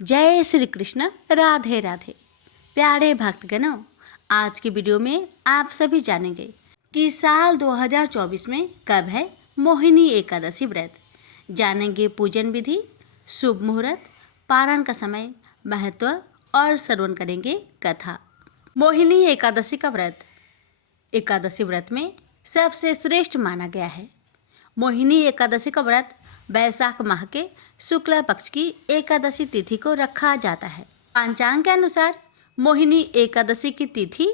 जय श्री कृष्ण। राधे राधे। प्यारे भक्तगणों, आज की वीडियो में आप सभी जानेंगे कि साल 2024 में कब है मोहिनी एकादशी व्रत। जानेंगे पूजन विधि, शुभ मुहूर्त, पारण का समय, महत्व और श्रवण करेंगे कथा। मोहिनी एकादशी का व्रत एकादशी व्रत में सबसे श्रेष्ठ माना गया है। मोहिनी एकादशी का व्रत वैशाख माह के शुक्ला पक्ष की एकादशी तिथि को रखा जाता है। पंचांग के अनुसार मोहिनी एकादशी की तिथि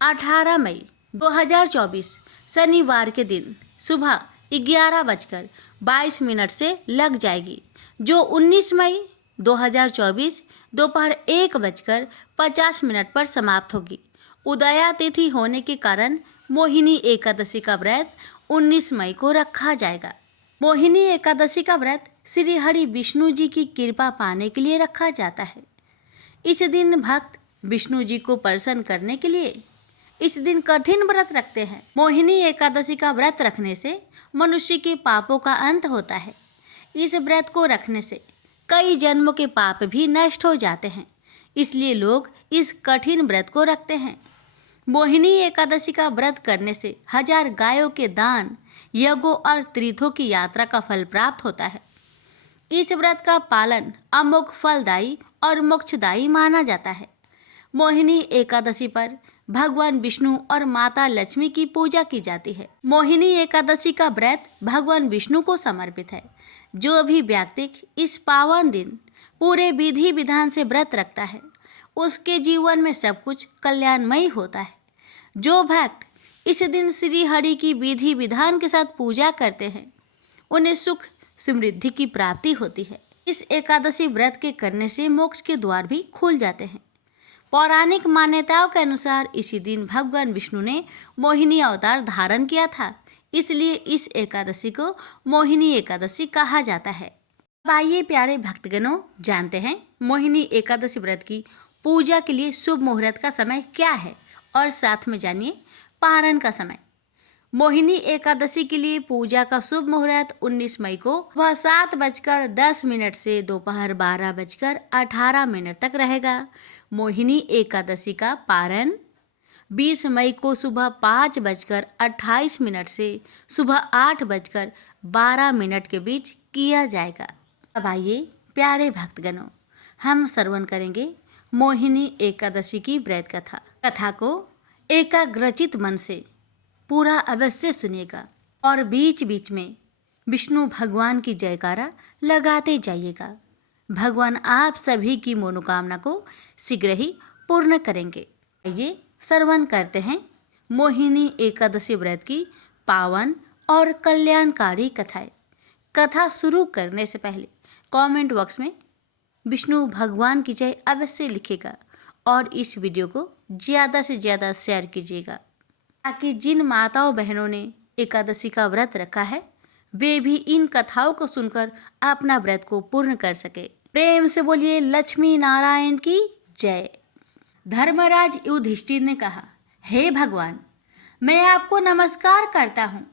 18 मई 2024 शनिवार के दिन सुबह 11:22 से लग जाएगी, जो 19 मई 2024 दोपहर 1:50 पर समाप्त होगी। उदया तिथि होने के कारण मोहिनी एकादशी का व्रत 19 मई को रखा जाएगा। मोहिनी एकादशी का व्रत श्री हरि विष्णु जी की कृपा पाने के लिए रखा जाता है। इस दिन भक्त विष्णु जी को प्रसन्न करने के लिए इस दिन कठिन व्रत रखते हैं। मोहिनी एकादशी का व्रत रखने से मनुष्य के पापों का अंत होता है। इस व्रत को रखने से कई जन्मों के पाप भी नष्ट हो जाते हैं, इसलिए लोग इस कठिन व्रत को रखते हैं। मोहिनी एकादशी का व्रत करने से 1000 गायों के दान, यज्ञों और तीर्थों की यात्रा का फल प्राप्त होता है। इस व्रत का पालन अमोघ फलदायी और मोक्षदायी माना जाता है। मोहिनी एकादशी पर भगवान विष्णु और माता लक्ष्मी की पूजा की जाती है। मोहिनी एकादशी का व्रत भगवान विष्णु को समर्पित है। जो भी व्यक्ति इस पावन दिन पूरे विधि विधान से व्रत रखता है, उसके जीवन में सब कुछ कल्याणमयी होता है। जो भक्त इस दिन श्री हरि की विधि विधान के साथ पूजा करते हैं, उन्हें सुख समृद्धि की प्राप्ति होती है। इस एकादशी व्रत के करने से मोक्ष के द्वार भी खुल जाते हैं। पौराणिक मान्यताओं के अनुसार इसी दिन भगवान विष्णु ने मोहिनी अवतार धारण किया था, इसलिए इस एकादशी को मोहिनी एकादशी कहा जाता है। अब आइए प्यारे भक्तगणों, जानते हैं मोहिनी एकादशी व्रत की पूजा के लिए शुभ मुहूर्त का समय क्या है और साथ में जानिए पारण का समय। मोहिनी एकादशी के लिए पूजा का शुभ मुहूर्त 19 मई को वह 7:10 से दोपहर 12:18 तक रहेगा। मोहिनी एकादशी का पारण 20 मई को सुबह 5:28 से सुबह 8:12 के बीच किया जाएगा। अब आइए प्यारे भक्तगणों, हम श्रवण करेंगे मोहिनी एकादशी की व्रत कथा को एकाग्रचित मन से पूरा अवश्य सुनिएगा और बीच बीच में विष्णु भगवान की जयकारा लगाते जाइएगा। भगवान आप सभी की मनोकामना को शीघ्र ही पूर्ण करेंगे। आइए श्रवण करते हैं मोहिनी एकादशी व्रत की पावन और कल्याणकारी कथाएं। कथा शुरू करने से पहले कमेंट बॉक्स में विष्णु भगवान की जय अवश्य लिखिएगा और इस वीडियो को ज़्यादा से ज़्यादा शेयर कीजिएगा, ताकि जिन माताओं बहनों ने एकादशी का व्रत रखा है वे भी इन कथाओं को सुनकर अपना व्रत को पूर्ण कर सके। प्रेम से बोलिए लक्ष्मी नारायण की जय। धर्मराज युधिष्ठिर ने कहा, हे भगवान, मैं आपको नमस्कार करता हूँ।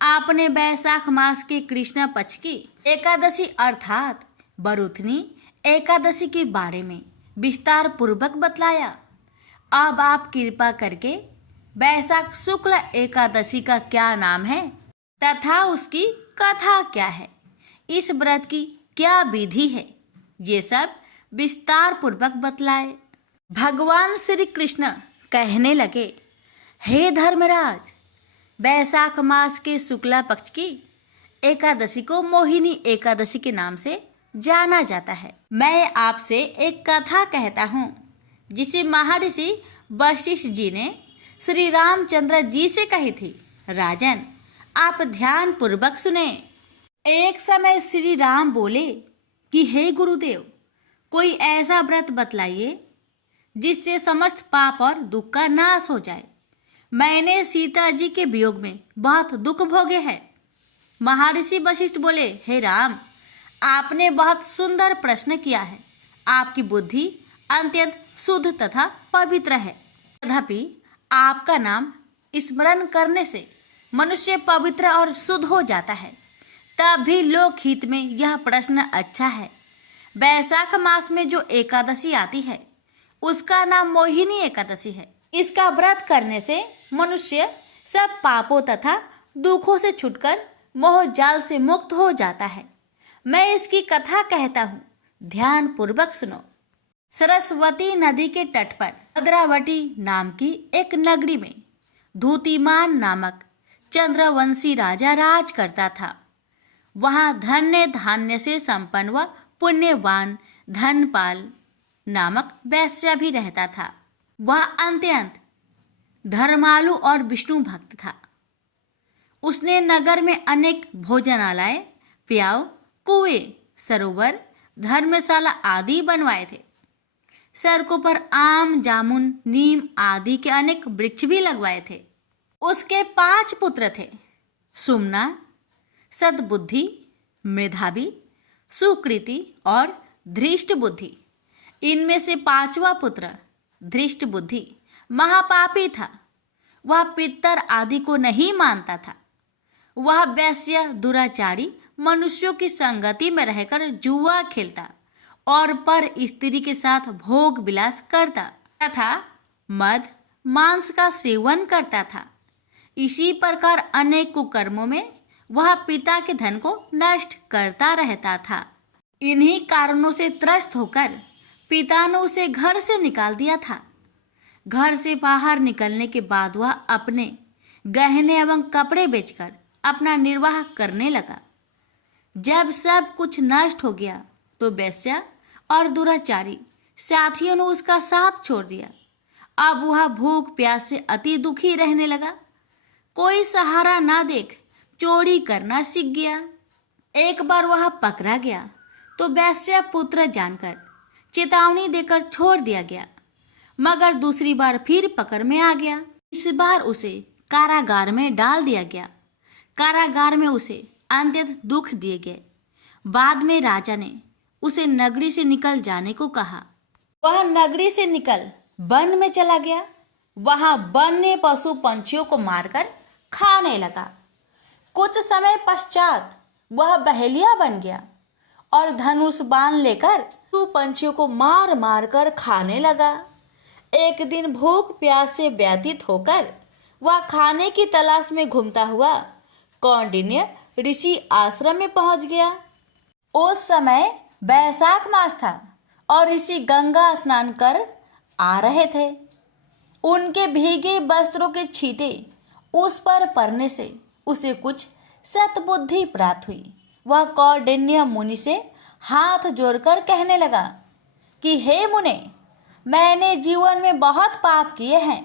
आपने वैशाख मास के कृष्ण पक्ष की एकादशी अर्थात बरुथनी एकादशी के बारे में विस्तार पूर्वक बतलाया। अब आप कृपा करके वैशाख शुक्ल एकादशी का क्या नाम है तथा उसकी कथा क्या है, इस व्रत की क्या विधि है, ये सब विस्तार पूर्वक बतलाए। भगवान श्री कृष्ण कहने लगे, हे धर्मराज, वैशाख मास के शुक्ला पक्ष की एकादशी को मोहिनी एकादशी के नाम से जाना जाता है। मैं आपसे एक कथा कहता हूँ जिसे महर्षि वशिष्ठ जी ने श्री रामचंद्र जी से कही थी। राजन, आप ध्यान पूर्वक सुने। एक समय श्री राम बोले कि हे गुरुदेव, कोई ऐसा व्रत बतलाइए जिससे समस्त पाप और दुख का नाश हो जाए। मैंने सीता जी के वियोग में बहुत दुख भोगे हैं। महर्षि वशिष्ठ बोले, हे राम, आपने बहुत सुंदर प्रश्न किया है। आपकी बुद्धि अत्यंत शुद्ध तथा पवित्र है। तथापि आपका नाम स्मरण करने से मनुष्य पवित्र और शुद्ध हो जाता है। तब भी लोक हित में यह प्रश्न अच्छा है। वैशाख मास में जो एकादशी आती है उसका नाम मोहिनी एकादशी है। इसका व्रत करने से मनुष्य सब पापों तथा दुखों से छुटकर मोह जाल से मुक्त हो जाता है। मैं इसकी कथा कहता हूँ, ध्यान पूर्वक सुनो। सरस्वती नदी के तट पर भद्रावती नाम की एक नगरी में धूतिमान नामक चंद्रवंशी राजा राज करता था। वहां धन्य धान्य से संपन्न व पुण्यवान धनपाल नामक वैश्य भी रहता था। वह अत्यंत धर्मालु और विष्णु भक्त था। उसने नगर में अनेक भोजनालय, प्याव, कुएं, सरोवर, धर्मशाला आदि बनवाए थे। सड़कों पर आम, जामुन, नीम आदि के अनेक वृक्ष भी लगवाए थे। उसके 5 पुत्र थे, सुमना, सद्बुद्धि, मेधावी, सुकृति और धृष्ट बुद्धि। इनमें से 5वां पुत्र धृष्ट बुद्धि महापापी था। वह पितर आदि को नहीं मानता था। वह वैश्य, दुराचारी मनुष्यों की संगति में रहकर जुआ खेलता और पर स्त्री के साथ भोग विलास करता तथा मद, मांस का सेवन करता था। इसी प्रकार अनेक कुकर्मों में वह पिता के धन को नष्ट करता रहता था। इन्हीं कारणों से त्रस्त होकर पिता ने उसे घर से निकाल दिया था। घर से बाहर निकलने के बाद वह अपने गहने एवं कपड़े बेचकर अपना निर्वाह करने लगा। जब सब कुछ नष्ट हो गया तो वैश्या और दुराचारी साथियों ने उसका साथ छोड़ दिया। अब वह भूख प्यास से अति दुखी रहने लगा। कोई सहारा ना देख चोरी करना सीख गया। एक बार वह पकड़ा गया तो वैश्या पुत्र जानकर चेतावनी देकर छोड़ दिया गया, मगर दूसरी बार फिर पकड़ में आ गया। इस बार उसे कारागार में डाल दिया गया। कारागार में उसे अत्यंत दुख दिए गए। बाद में राजा ने उसे नगरी से निकल जाने को कहा। वह नगरी से निकल वन में चला गया। वहां वन्य पशु पंछियों को मारकर खाने लगा। कुछ समय पश्चात वह बहेलिया बन गया और धनुष बाण लेकर पशु पंछियों को मार मार कर खाने लगा। एक दिन भूख प्यास से व्यथित होकर वह खाने की तलाश में घूमता हुआ कौंडिन्य ऋषि आश्रम में पहुंच गया। उस समय वैशाख मास था और ऋषि गंगा स्नान कर आ रहे थे। उनके भीगे वस्त्रों के छींटे उस पर पड़ने से उसे कुछ सद्बुद्धि प्राप्त हुई। वह कौंडिन्य मुनि से हाथ जोड़कर कहने लगा कि हे मुने, मैंने जीवन में बहुत पाप किए हैं।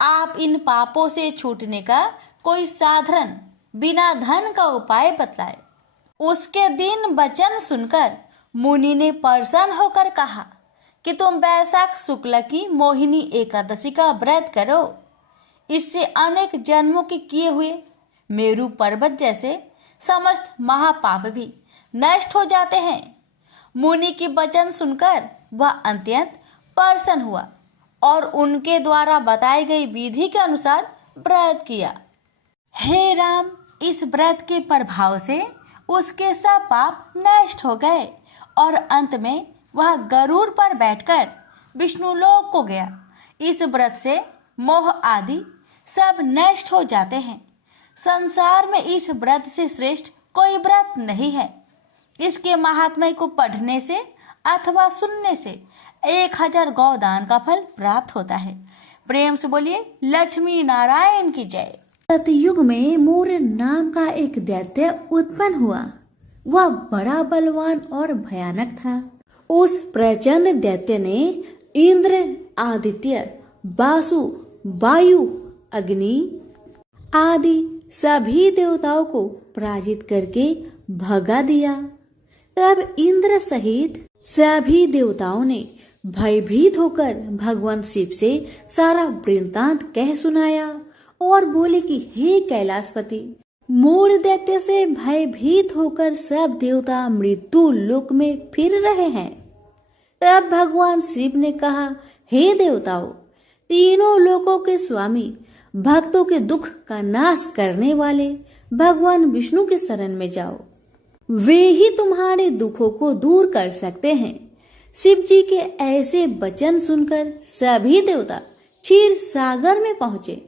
आप इन पापों से छूटने का कोई साधारण बिना धन का उपाय बतलाए। उसके दिन वचन सुनकर मुनि ने प्रसन्न होकर कहा कि तुम वैशाख शुक्ल की मोहिनी एकादशी का व्रत करो। इससे अनेक जन्मों के किए हुए मेरु पर्वत जैसे समस्त महापाप भी नष्ट हो जाते हैं। मुनि की वचन सुनकर वह अत्यंत प्रसन्न हुआ और उनके द्वारा बताई गई विधि के अनुसार व्रत किया। हे राम, इस व्रत के प्रभाव से उसके सब पाप नष्ट हो गए और अंत में वह गरुड़ पर बैठकर विष्णु लोक को गया। इस व्रत से मोह आदि सब नष्ट हो जाते हैं। संसार में इस व्रत से श्रेष्ठ कोई व्रत नहीं है। इसके महात्म्य को पढ़ने से अथवा सुनने से 1000 गौदान का फल प्राप्त होता है। प्रेम से बोलिए लक्ष्मी नारायण की जय। सतयुग में मूर नाम का एक दैत्य उत्पन्न हुआ। वह बड़ा बलवान और भयानक था। उस प्रचंड दैत्य ने इंद्र, आदित्य, वासु, वायु, अग्नि आदि सभी देवताओं को पराजित करके भगा दिया। तब इंद्र सहित सभी देवताओं ने भयभीत होकर भगवान शिव से सारा वृत्तांत कह सुनाया और बोले कि हे कैलाशपति, मूढ़ दैत्य से भयभीत होकर सब देवता मृत्यु लोक में फिर रहे हैं। तब भगवान शिव ने कहा, हे देवताओं, तीनों लोकों के स्वामी, भक्तों के दुख का नाश करने वाले भगवान विष्णु के शरण में जाओ। वे ही तुम्हारे दुखों को दूर कर सकते हैं। शिव जी के ऐसे वचन सुनकर सभी देवता क्षीर सागर में पहुंचे।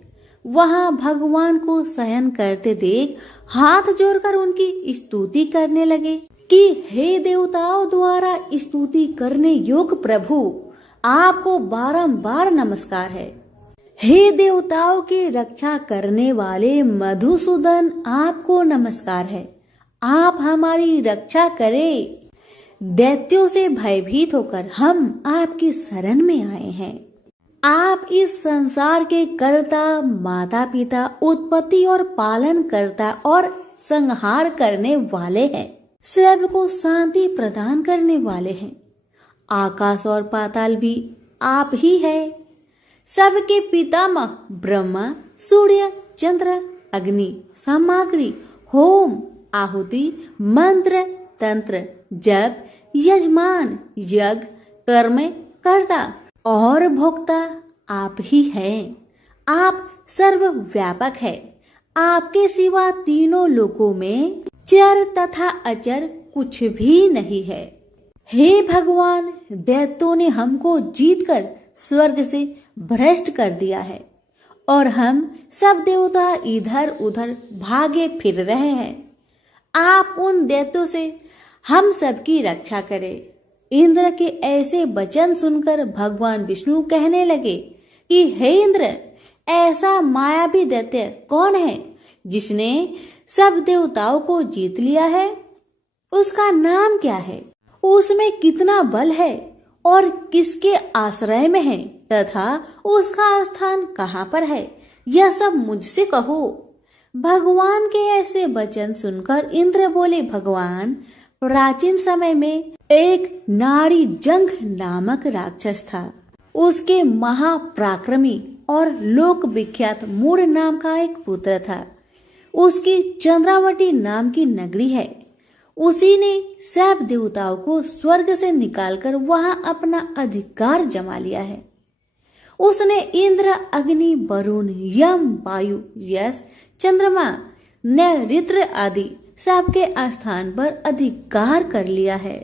वहां भगवान को शयन करते देख हाथ जोड़कर उनकी स्तुति करने लगे कि हे देवताओं द्वारा स्तुति करने योग्य प्रभु, आपको बारंबार नमस्कार है। हे देवताओं की रक्षा करने वाले मधुसूदन, आपको नमस्कार है। आप हमारी रक्षा करें। दैत्यों से भयभीत होकर हम आपकी शरण में आए हैं। आप इस संसार के कर्ता, माता पिता, उत्पत्ति और पालन करता और संहार करने वाले हैं। सबको शांति प्रदान करने वाले हैं। आकाश और पाताल भी आप ही है। सबके पितामह ब्रह्मा, सूर्य, चंद्र, अग्नि, सामग्री, होम, आहुति, मंत्र, तंत्र, जप, यजमान, यज्ञ, कर्म कर्ता और भोक्ता आप ही हैं। आप सर्वव्यापक है। आपके सिवा तीनों लोकों में चर तथा अचर कुछ भी नहीं है। हे भगवान, दैत्यों ने हमको जीतकर स्वर्ग से भ्रष्ट कर दिया है और हम सब देवता इधर उधर भागे फिर रहे हैं। आप उन दैत्यों से हम सबकी रक्षा करें। इंद्र के ऐसे वचन सुनकर भगवान विष्णु कहने लगे कि हे इंद्र, ऐसा मायावी दैत्य कौन है जिसने सब देवताओं को जीत लिया है? उसका नाम क्या है? उसमें कितना बल है और किसके आश्रय में है तथा उसका स्थान कहाँ पर है? यह सब मुझसे कहो। भगवान के ऐसे वचन सुनकर इंद्र बोले, भगवान, प्राचीन समय में एक नारी जंघ नामक राक्षस था। उसके महापराक्रमी और लोक विख्यात मूर नाम का एक पुत्र था। उसकी चंद्रावती नाम की नगरी है। उसी ने सब देवताओं को स्वर्ग से निकालकर वहां अपना अधिकार जमा लिया है। उसने इंद्र, अग्नि, वरुण, यम, वायु, यश, चंद्रमा, नैऋत्य आदि सबके स्थान पर अधिकार कर लिया है।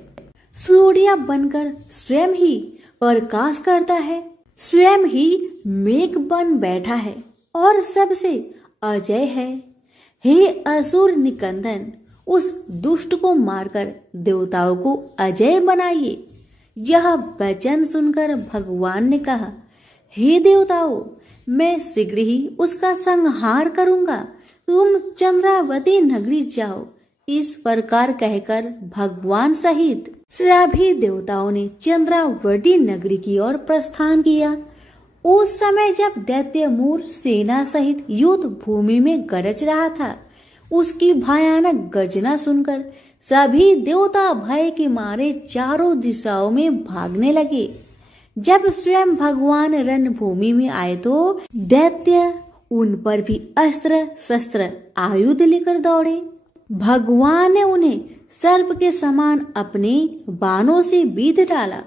सूर्य बनकर स्वयं ही प्रकाश करता है, स्वयं ही मेघ बन बैठा है और सबसे अजय है। हे असुर निकंदन, उस दुष्ट को मारकर देवताओं को अजय बनाइए। यह वचन सुनकर भगवान ने कहा, हे देवताओं, मैं शीघ्र ही उसका संहार करूंगा। तुम चंद्रावती नगरी जाओ। इस प्रकार कहकर भगवान सहित सभी देवताओं ने चंद्रावती नगरी की ओर प्रस्थान किया। उस समय जब दैत्य मूर सेना सहित युद्ध भूमि में गरज रहा था, उसकी भयानक गर्जना सुनकर सभी देवता भय के मारे चारों दिशाओं में भागने लगे। जब स्वयं भगवान रणभूमि में आए तो दैत्य उन पर भी अस्त्र शस्त्र आयुध लेकर दौड़े। भगवान ने उन्हें सर्प के समान अपने बाणों से बीध डाला।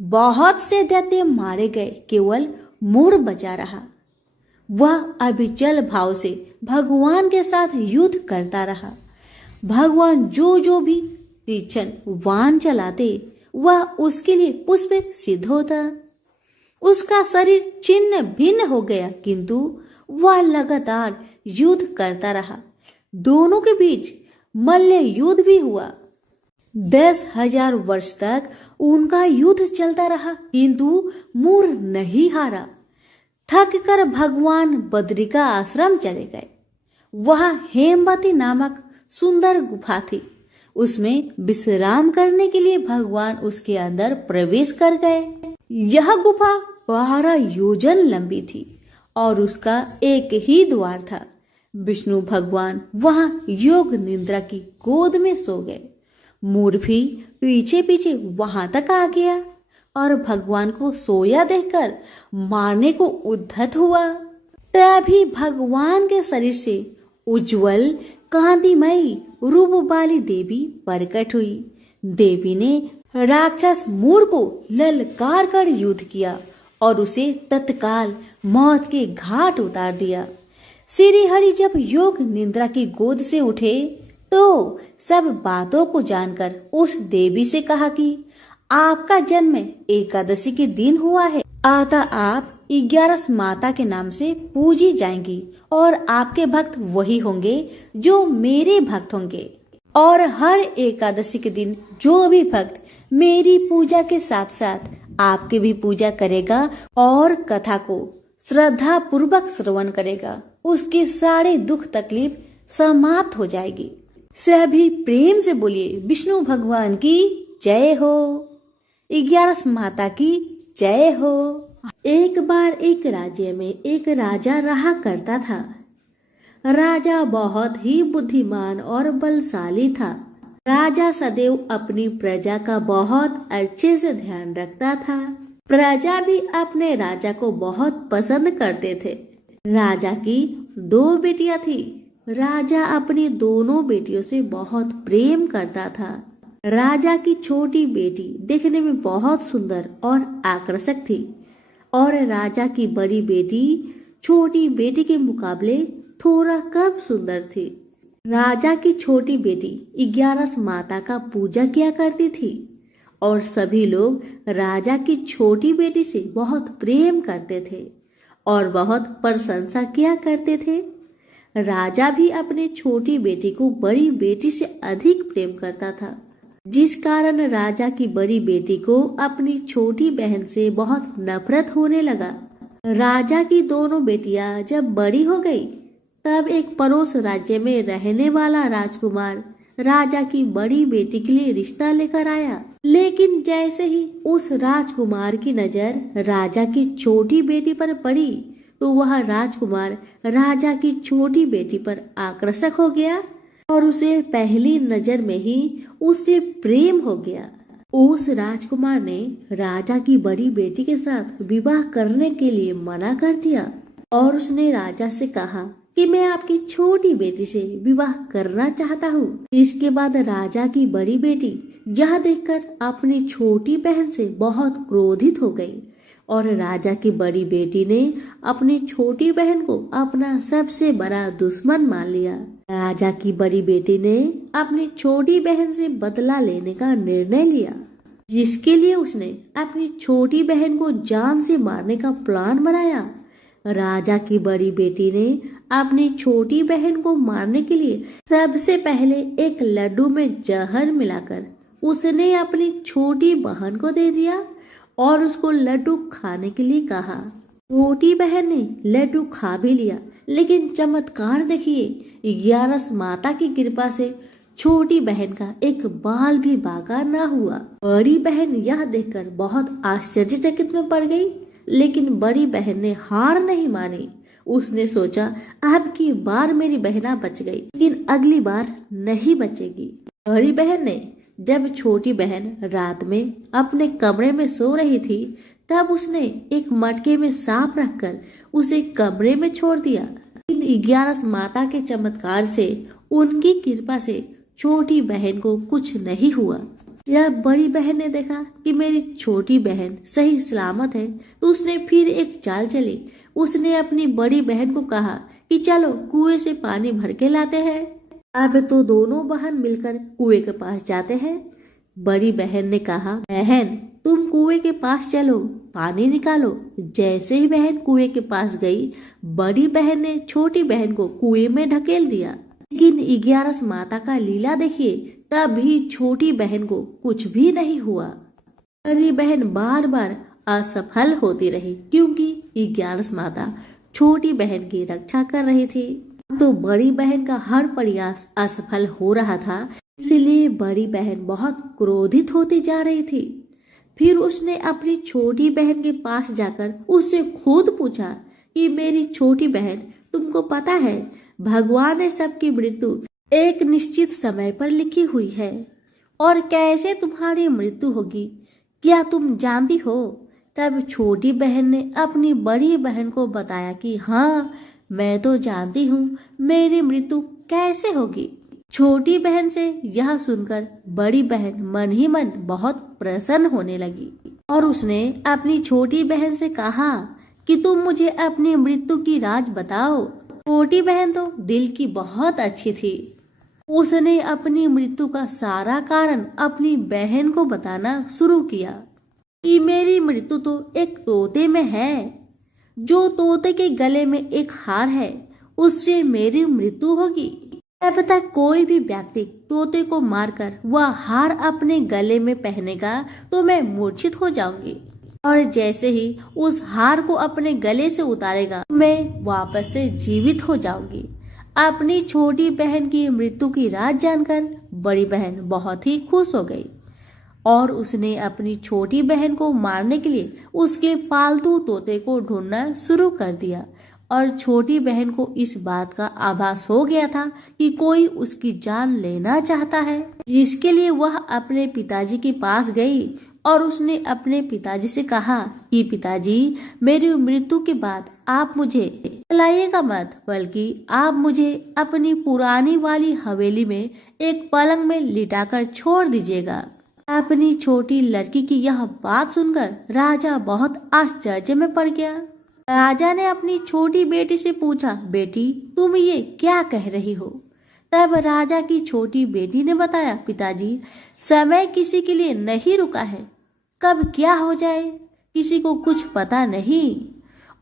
बहुत से दैत्य मारे गए, केवल मूर बचा रहा। वह अविचल भाव से भगवान के साथ युद्ध करता रहा। भगवान जो भी तीक्ष्ण बाण चलाते, वह उसके लिए पुष्प सिद्ध होता। उसका शरीर छिन्न भिन्न हो गया, किंतु वह लगातार युद्ध करता रहा। दोनों के बीच मल्ल युद्ध भी हुआ। 10,000 वर्ष तक उनका युद्ध चलता रहा, किंतु मूर नहीं हारा। थक कर भगवान बद्रिका आश्रम चले गए। वहां हेमवती नामक सुंदर गुफा थी। उसमें विश्राम करने के लिए भगवान उसके अंदर प्रवेश कर गए। यह गुफा 12 योजन लंबी थी और उसका एक ही द्वार था। विष्णु भगवान वहां योग निद्रा की गोद में सो गए। मूर भी पीछे पीछे वहां तक आ गया और भगवान को सोया देखकर मारने को उद्धत हुआ। तभी भगवान के शरीर से उज्जवल कांतिमयी रूप वाली देवी प्रकट हुई। देवी ने राक्षस मूर को ललकार कर युद्ध किया और उसे तत्काल मौत के घाट उतार दिया। श्री हरि जब योग निद्रा की गोद से उठे तो सब बातों को जानकर उस देवी से कहा कि आपका जन्म एकादशी के दिन हुआ है, अतः आप 11 माता के नाम से पूजी जाएंगी और आपके भक्त वही होंगे जो मेरे भक्त होंगे। और हर एकादशी के दिन जो भी भक्त मेरी पूजा के साथ साथ आपकी भी पूजा करेगा और कथा को श्रद्धा पूर्वक श्रवण करेगा, उसके सारे दुख तकलीफ समाप्त हो जाएगी। सभी प्रेम से बोलिए विष्णु भगवान की जय हो, 11 माता की जय हो। एक बार एक राज्य में एक राजा रहा करता था। राजा बहुत ही बुद्धिमान और बलशाली था। राजा सदैव अपनी प्रजा का बहुत अच्छे से ध्यान रखता था। प्रजा भी अपने राजा को बहुत पसंद करते थे। राजा की 2 बेटियां थी। राजा अपनी दोनों बेटियों से बहुत प्रेम करता था। राजा की छोटी बेटी देखने में बहुत सुंदर और आकर्षक थी और राजा की बड़ी बेटी छोटी बेटी के मुकाबले थोड़ा कम सुंदर थी। राजा की छोटी बेटी 11 माता का पूजा किया करती थी और सभी लोग राजा की छोटी बेटी से बहुत प्रेम करते थे और बहुत प्रशंसा किया करते थे। राजा भी अपने छोटी बेटी को बड़ी बेटी से अधिक प्रेम करता था, जिस कारण राजा की बड़ी बेटी को अपनी छोटी बहन से बहुत नफरत होने लगा। राजा की दोनों बेटियां जब बड़ी हो गई, तब एक पड़ोस राज्य में रहने वाला राजकुमार राजा की बड़ी बेटी के लिए रिश्ता लेकर आया। लेकिन जैसे ही उस राजकुमार की नजर राजा की छोटी बेटी पर पड़ी, तो वह राजकुमार राजा की छोटी बेटी पर आकर्षक हो गया और उसे पहली नजर में ही उससे प्रेम हो गया। उस राजकुमार ने राजा की बड़ी बेटी के साथ विवाह करने के लिए मना कर दिया और उसने राजा से कहा कि मैं आपकी छोटी बेटी से विवाह करना चाहता हूँ। इसके बाद राजा की बड़ी बेटी यह देखकर अपनी छोटी बहन से बहुत क्रोधित हो गई और राजा की बड़ी बेटी ने अपनी छोटी बहन को अपना सबसे बड़ा दुश्मन मान लिया। राजा की बड़ी बेटी ने अपनी छोटी बहन से बदला लेने का निर्णय लिया, जिसके लिए उसने अपनी छोटी बहन को जान से मारने का प्लान बनाया। राजा की बड़ी बेटी ने अपनी छोटी बहन को मारने के लिए सबसे पहले एक लड्डू में जहर मिलाकर उसने अपनी छोटी बहन को दे दिया और उसको लड्डू खाने के लिए कहा। छोटी बहन ने लड्डू खा भी लिया, लेकिन चमत्कार देखिए, 11 माता की कृपा से छोटी बहन का एक बाल भी बाका न हुआ। बड़ी बहन यह देखकर बहुत आश्चर्यचकित में पड़ गई, लेकिन बड़ी बहन ने हार नहीं मानी। उसने सोचा अब की बार मेरी बहना बच गई, लेकिन अगली बार नहीं बचेगी। बड़ी बहन ने जब छोटी बहन रात में अपने कमरे में सो रही थी, तब उसने एक मटके में सांप रखकर उसे कमरे में छोड़ दिया। इन 11 माता के चमत्कार से, उनकी कृपा से छोटी बहन को कुछ नहीं हुआ। जब बड़ी बहन ने देखा कि मेरी छोटी बहन सही सलामत है, तो उसने फिर एक चाल चली। उसने अपनी बड़ी बहन को कहा कि चलो कुएं से पानी भर के लाते हैं। अब तो दोनों बहन मिलकर कुएं के पास जाते हैं। बड़ी बहन ने कहा, बहन तुम कुएं के पास चलो, पानी निकालो। जैसे ही बहन कुएं के पास गई, बड़ी बहन ने छोटी बहन को कुएं में ढकेल दिया। लेकिन 11 माता का लीला देखिए, तभी छोटी बहन को कुछ भी नहीं हुआ। बड़ी बहन बार बार असफल होती रही, क्योंकि 11 माता छोटी बहन की रक्षा कर रही थी। तो बड़ी बहन का हर प्रयास असफल हो रहा था, इसलिए बड़ी बहन बहुत क्रोधित होती जा रही थी। फिर उसने अपनी छोटी बहन के पास जाकर उससे खुद पूछा कि मेरी छोटी बहन, तुमको पता है भगवान ने सबकी मृत्यु एक निश्चित समय पर लिखी हुई है, और कैसे तुम्हारी मृत्यु होगी क्या तुम जानती हो? तब छोटी बहन ने अपनी बड़ी बहन को बताया कि हाँ, मैं तो जानती हूँ मेरी मृत्यु कैसे होगी। छोटी बहन से यह सुनकर बड़ी बहन मन ही मन बहुत प्रसन्न होने लगी और उसने अपनी छोटी बहन से कहा कि तुम मुझे अपनी मृत्यु की राज बताओ। छोटी बहन तो दिल की बहुत अच्छी थी। उसने अपनी मृत्यु का सारा कारण अपनी बहन को बताना शुरू किया कि मेरी मृत्यु तो एक तोते में है। जो तोते के गले में एक हार है, उससे मेरी मृत्यु होगी। अब तक कोई भी व्यक्ति तोते को मारकर वह हार अपने गले में पहनेगा तो मैं मूर्छित हो जाऊंगी, और जैसे ही उस हार को अपने गले से उतारेगा मैं वापस से जीवित हो जाऊंगी। अपनी छोटी बहन की मृत्यु की राज जानकर बड़ी बहन बहुत ही खुश हो गई और उसने अपनी छोटी बहन को मारने के लिए उसके पालतू तोते को ढूंढना शुरू कर दिया। और छोटी बहन को इस बात का आभास हो गया था कि कोई उसकी जान लेना चाहता है, जिसके लिए वह अपने पिताजी के पास गई और उसने अपने पिताजी से कहा कि पिताजी, मेरी मृत्यु के बाद आप मुझे जलाइएगा मत, बल्कि आप मुझे अपनी पुरानी वाली हवेली में एक पलंग में लिटाकर छोड़ दीजिएगा। अपनी छोटी लड़की की यह बात सुनकर राजा बहुत आश्चर्य में पड़ गया। राजा ने अपनी छोटी बेटी से पूछा, बेटी तुम ये क्या कह रही हो? तब राजा की छोटी बेटी ने बताया, पिताजी, समय किसी के लिए नहीं रुका है, कब क्या हो जाए किसी को कुछ पता नहीं।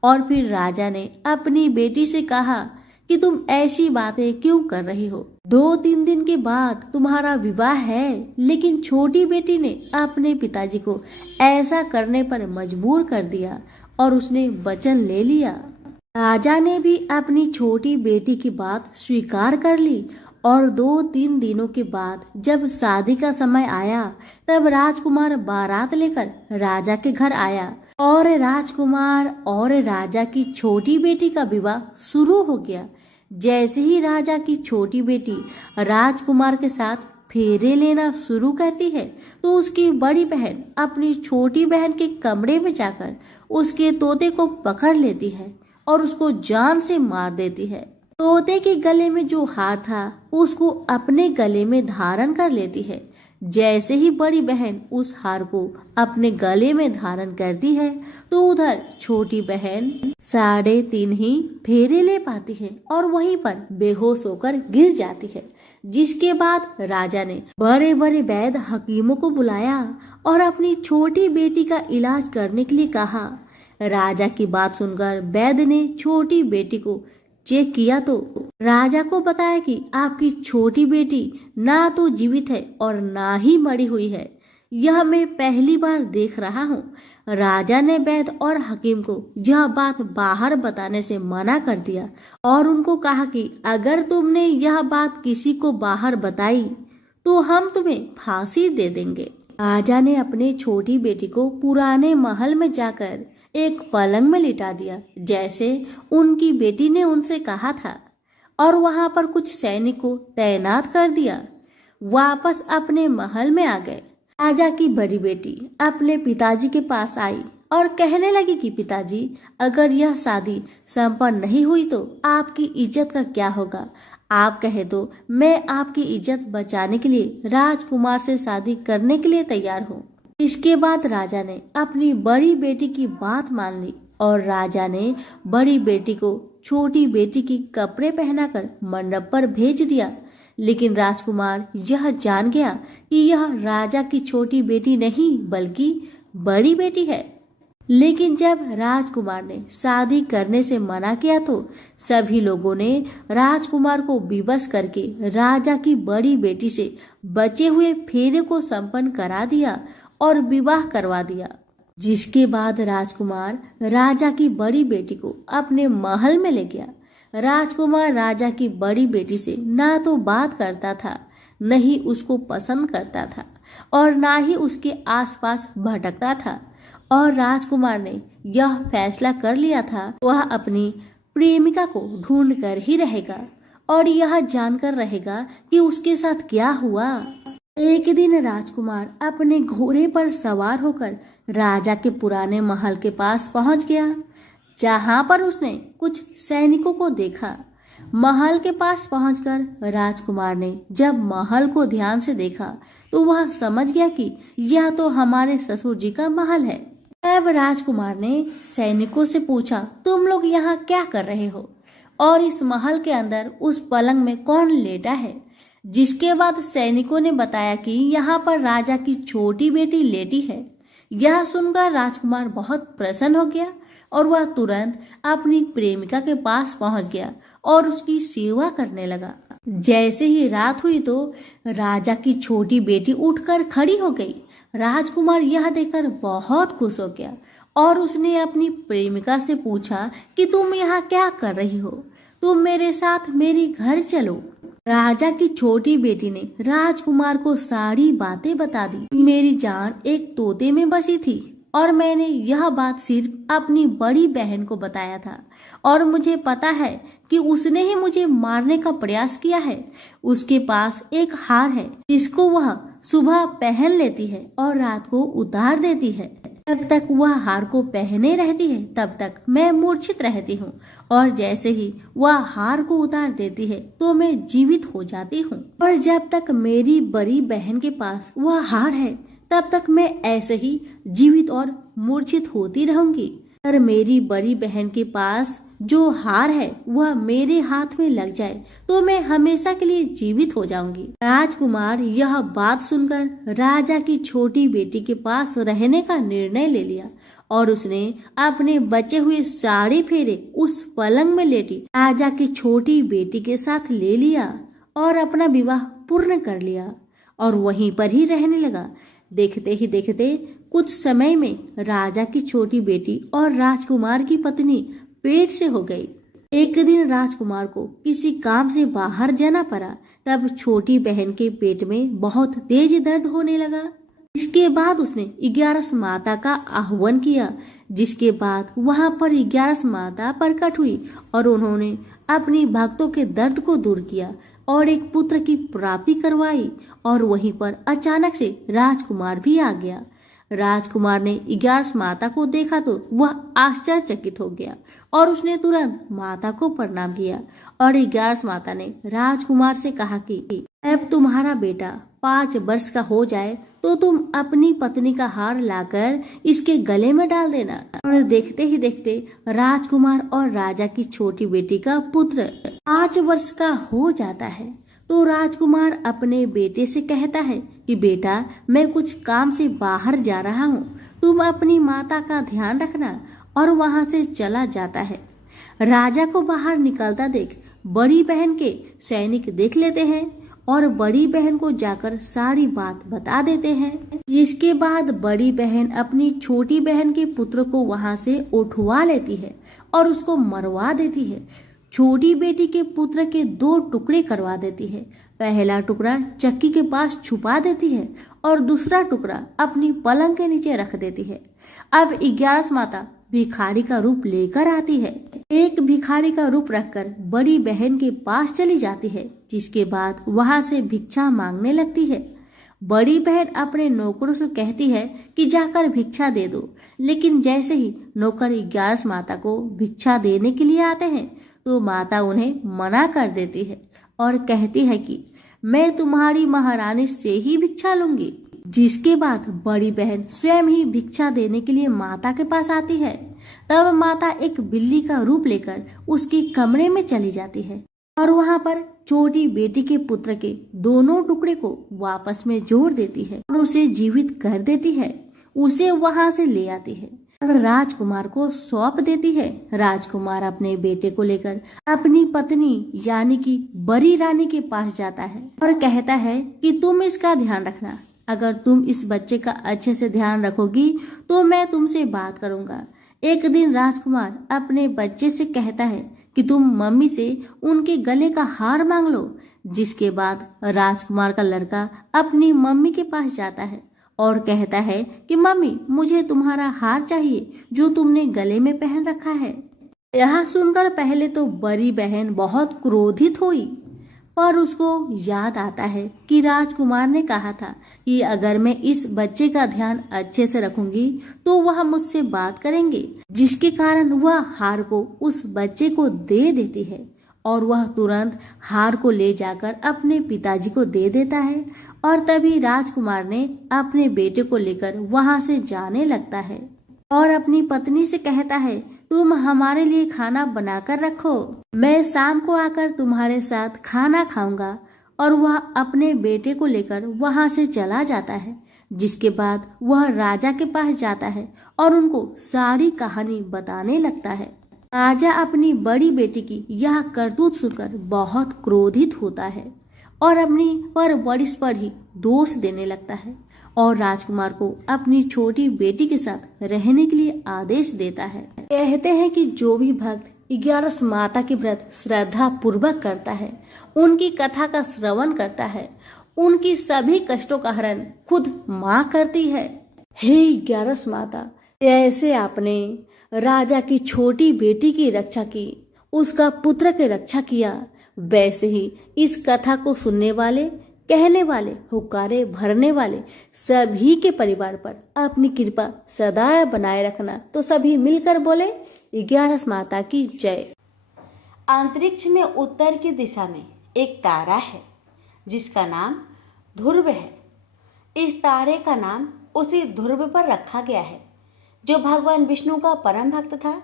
और फिर राजा ने अपनी बेटी से कहा कि तुम ऐसी बातें क्यों कर रही हो? 2-3 दिन के बाद तुम्हारा विवाह है। लेकिन छोटी बेटी ने अपने पिताजी को ऐसा करने पर मजबूर कर दिया और उसने वचन ले लिया। राजा ने भी अपनी छोटी बेटी की बात स्वीकार कर ली और 2-3 दिनों के बाद जब शादी का समय आया तब राजकुमार बारात लेकर राजा के घर आया और राजकुमार और राजा की छोटी बेटी का विवाह शुरू हो गया। जैसे ही राजा की छोटी बेटी राजकुमार के साथ फेरे लेना शुरू करती है तो उसकी बड़ी बहन अपनी छोटी बहन के कमरे में जाकर उसके तोते को पकड़ लेती है और उसको जान से मार देती है। तोते के गले में जो हार था उसको अपने गले में धारण कर लेती है। जैसे ही बड़ी बहन उस हार को अपने गले में धारण करती है तो उधर छोटी बहन 3.5 ही फेरे ले पाती है और वहीं पर बेहोश होकर गिर जाती है। जिसके बाद राजा ने बड़े बड़े वैद्य हकीमों को बुलाया और अपनी छोटी बेटी का इलाज करने के लिए कहा। राजा की बात सुनकर वैद्य ने छोटी बेटी को चेक किया तो राजा को बताया कि आपकी छोटी बेटी ना तो जीवित है और ना ही मरी हुई है। यह मैं पहली बार देख रहा हूँ। राजा ने वैद्य और हकीम को यह बात बाहर बताने से मना कर दिया और उनको कहा कि अगर तुमने यह बात किसी को बाहर बताई तो हम तुम्हें फांसी दे देंगे। राजा ने अपने छोटी बेटी को पुराने महल में जाकर एक पलंग में लिटा दिया जैसे उनकी बेटी ने उनसे कहा था और वहां पर कुछ सैनिक को तैनात कर दिया। वापस अपने महल में आ गए। राजा की बड़ी बेटी अपने पिताजी के पास आई और कहने लगी कि पिताजी, अगर यह शादी संपन्न नहीं हुई तो आपकी इज्जत का क्या होगा? आप कहे तो मैं आपकी इज्जत बचाने के लिए राजकुमार से शादी करने के लिए तैयार हूँ। इसके बाद राजा ने अपनी बड़ी बेटी की बात मान ली और राजा ने बड़ी बेटी को छोटी बेटी की कपड़े पहनाकर मंडप पर भेज दिया। लेकिन राजकुमार यह जान गया कि यह राजा की छोटी बेटी नहीं बल्कि बड़ी बेटी है। लेकिन जब राजकुमार ने शादी करने से मना किया तो सभी लोगों ने राजकुमार को विवश करके राजा की बड़ी बेटी से बचे हुए फेरे को संपन्न करा दिया और विवाह करवा दिया। जिसके बाद राजकुमार राजा की बड़ी बेटी को अपने महल में ले गया। राजकुमार राजा की बड़ी बेटी से ना तो बात करता था, न ही उसको पसंद करता था और ना ही उसके आसपास भटकता था। और राजकुमार ने यह फैसला कर लिया था वह अपनी प्रेमिका को ढूंढ कर ही रहेगा और यह जानकर रहेगा कि उसके साथ क्या हुआ। एक दिन राजकुमार अपने घोड़े पर सवार होकर राजा के पुराने महल के पास पहुंच गया, जहां पर उसने कुछ सैनिकों को देखा। महल के पास पहुंचकर राजकुमार ने जब महल को ध्यान से देखा तो वह समझ गया कि यह तो हमारे ससुर जी का महल है। तब राजकुमार ने सैनिकों से पूछा, तुम लोग यहाँ क्या कर रहे हो और इस महल के अंदर उस पलंग में कौन लेटा है जिसके बाद सैनिकों ने बताया कि यहाँ पर राजा की छोटी बेटी लेटी है। यह सुनकर राजकुमार बहुत प्रसन्न हो गया और वह तुरंत अपनी प्रेमिका के पास पहुंच गया और उसकी सेवा करने लगा। जैसे ही रात हुई तो राजा की छोटी बेटी उठकर खड़ी हो गई। राजकुमार यह देखकर बहुत खुश हो गया और उसने अपनी प्रेमिका से पूछा कि तुम यहाँ क्या कर रही हो, तुम मेरे साथ मेरे घर चलो। राजा की छोटी बेटी ने राजकुमार को सारी बातें बता दी। मेरी जान एक तोते में बसी थी और मैंने यह बात सिर्फ अपनी बड़ी बहन को बताया था और मुझे पता है कि उसने ही मुझे मारने का प्रयास किया है। उसके पास एक हार है जिसको वह सुबह पहन लेती है और रात को उतार देती है। जब तक वह हार को पहने रहती है तब तक मैं मूर्छित रहती हूँ और जैसे ही वह हार को उतार देती है तो मैं जीवित हो जाती हूँ। और जब तक मेरी बड़ी बहन के पास वह हार है तब तक मैं ऐसे ही जीवित और मूर्छित होती रहूंगी। पर मेरी बड़ी बहन के पास जो हार है वह मेरे हाथ में लग जाए तो मैं हमेशा के लिए जीवित हो जाऊंगी। राजकुमार यह बात सुनकर राजा की छोटी बेटी के पास रहने का निर्णय ले लिया और उसने अपने बचे हुए सारे फेरे उस पलंग में लेटी राजा की छोटी बेटी के साथ ले लिया और अपना विवाह पूर्ण कर लिया और वहीं पर ही रहने लगा। देखते ही देखते कुछ समय में राजा की छोटी बेटी और राजकुमार की पत्नी पेट से हो गई। एक दिन राजकुमार को किसी काम से बाहर जाना पड़ा। तब छोटी बहन के पेट में बहुत तेज दर्द होने लगा। इसके बाद उसने 11 माता का आह्वान किया, जिसके बाद वहां पर 11 माता प्रकट हुई और उन्होंने अपनी भक्तों के दर्द को दूर किया और एक पुत्र की प्राप्ति करवाई। और वहीं पर अचानक से राजकुमार भी आ गया। राजकुमार ने 11 माता को देखा तो वह आश्चर्यचकित हो गया और उसने तुरंत माता को प्रणाम किया और 11 माता ने राजकुमार से कहा कि अब तुम्हारा बेटा 5 वर्ष का हो जाए तो तुम अपनी पत्नी का हार लाकर इसके गले में डाल देना। और देखते ही देखते राजकुमार और राजा की छोटी बेटी का पुत्र 5 वर्ष का हो जाता है। तो राजकुमार अपने बेटे से कहता है कि बेटा, मैं कुछ काम से बाहर जा रहा हूँ, तुम अपनी माता का ध्यान रखना। और वहां से चला जाता है। राजा को बाहर निकलता देख बड़ी बहन के सैनिक देख लेते हैं और बड़ी बहन को जाकर सारी बात बता देते हैं। जिसके बाद बड़ी बहन अपनी छोटी बहन के पुत्र को वहां से उठवा लेती है और उसको मरवा देती है। छोटी बेटी के पुत्र के 2 टुकड़े करवा देती है। पहला टुकड़ा चक्की के पास छुपा देती है और दूसरा टुकड़ा अपनी पलंग के नीचे रख देती है। अब 11 माता भिखारी का रूप लेकर आती है। एक भिखारी का रूप रखकर बड़ी बहन के पास चली जाती है, जिसके बाद वहां से भिक्षा मांगने लगती है। बड़ी बहन अपने नौकरों से कहती है कि जाकर भिक्षा दे दो, लेकिन जैसे ही नौकर 11 माता को भिक्षा देने के लिए आते हैं तो माता उन्हें मना कर देती है और कहती है कि मैं तुम्हारी महारानी से ही भिक्षा लूंगी। जिसके बाद बड़ी बहन स्वयं ही भिक्षा देने के लिए माता के पास आती है। तब माता एक बिल्ली का रूप लेकर उसके कमरे में चली जाती है और वहां पर छोटी बेटी के पुत्र के दोनों टुकड़े को वापस में जोड़ देती है और उसे जीवित कर देती है। उसे वहां से ले आती है और राजकुमार को सौंप देती है। राजकुमार अपने बेटे को लेकर अपनी पत्नी यानी कि बड़ी रानी के पास जाता है और कहता है कि तुम इसका ध्यान रखना। अगर तुम इस बच्चे का अच्छे से ध्यान रखोगी तो मैं तुमसे बात करूंगा। एक दिन राजकुमार अपने बच्चे से कहता है कि तुम मम्मी से उनके गले का हार मांग लो। जिसके बाद राजकुमार का लड़का अपनी मम्मी के पास जाता है और कहता है कि मम्मी, मुझे तुम्हारा हार चाहिए जो तुमने गले में पहन रखा है। यह सुनकर पहले तो बड़ी बहन बहुत क्रोधित हुई, पर उसको याद आता है कि राजकुमार ने कहा था कि अगर मैं इस बच्चे का ध्यान अच्छे से रखूंगी तो वह मुझसे बात करेंगे। जिसके कारण वह हार को उस बच्चे को दे देती है और वह तुरंत हार को ले जाकर अपने पिताजी को दे देता है। और तभी राजकुमार ने अपने बेटे को लेकर वहां से जाने लगता है और अपनी पत्नी से कहता है, तुम हमारे लिए खाना बनाकर रखो, मैं शाम को आकर तुम्हारे साथ खाना खाऊंगा। और वह अपने बेटे को लेकर वहां से चला जाता है, जिसके बाद वह राजा के पास जाता है और उनको सारी कहानी बताने लगता है। राजा अपनी बड़ी बेटी की यह करतूत सुनकर बहुत क्रोधित होता है और अपनी परवरिश पर ही दोष देने लगता है और राजकुमार को अपनी छोटी बेटी के साथ रहने के लिए आदेश देता है। कहते हैं कि जो भी भक्त 11 माता के व्रत श्रद्धा पूर्वक करता है, उनकी कथा का श्रवण करता है, उनकी सभी कष्टों का हरण खुद माँ करती है। हे 11 माता, जैसे आपने राजा की छोटी बेटी की रक्षा की, उसका पुत्र की रक्षा किया, वैसे ही इस कथा को सुनने वाले, कहने वाले, हुक्कारे भरने वाले सभी के परिवार पर अपनी कृपा सदा बनाए रखना। तो सभी मिलकर बोले 11 माता की जय। अंतरिक्ष में उत्तर की दिशा में एक तारा है जिसका नाम ध्रुव है। इस तारे का नाम उसी ध्रुव पर रखा गया है जो भगवान विष्णु का परम भक्त था।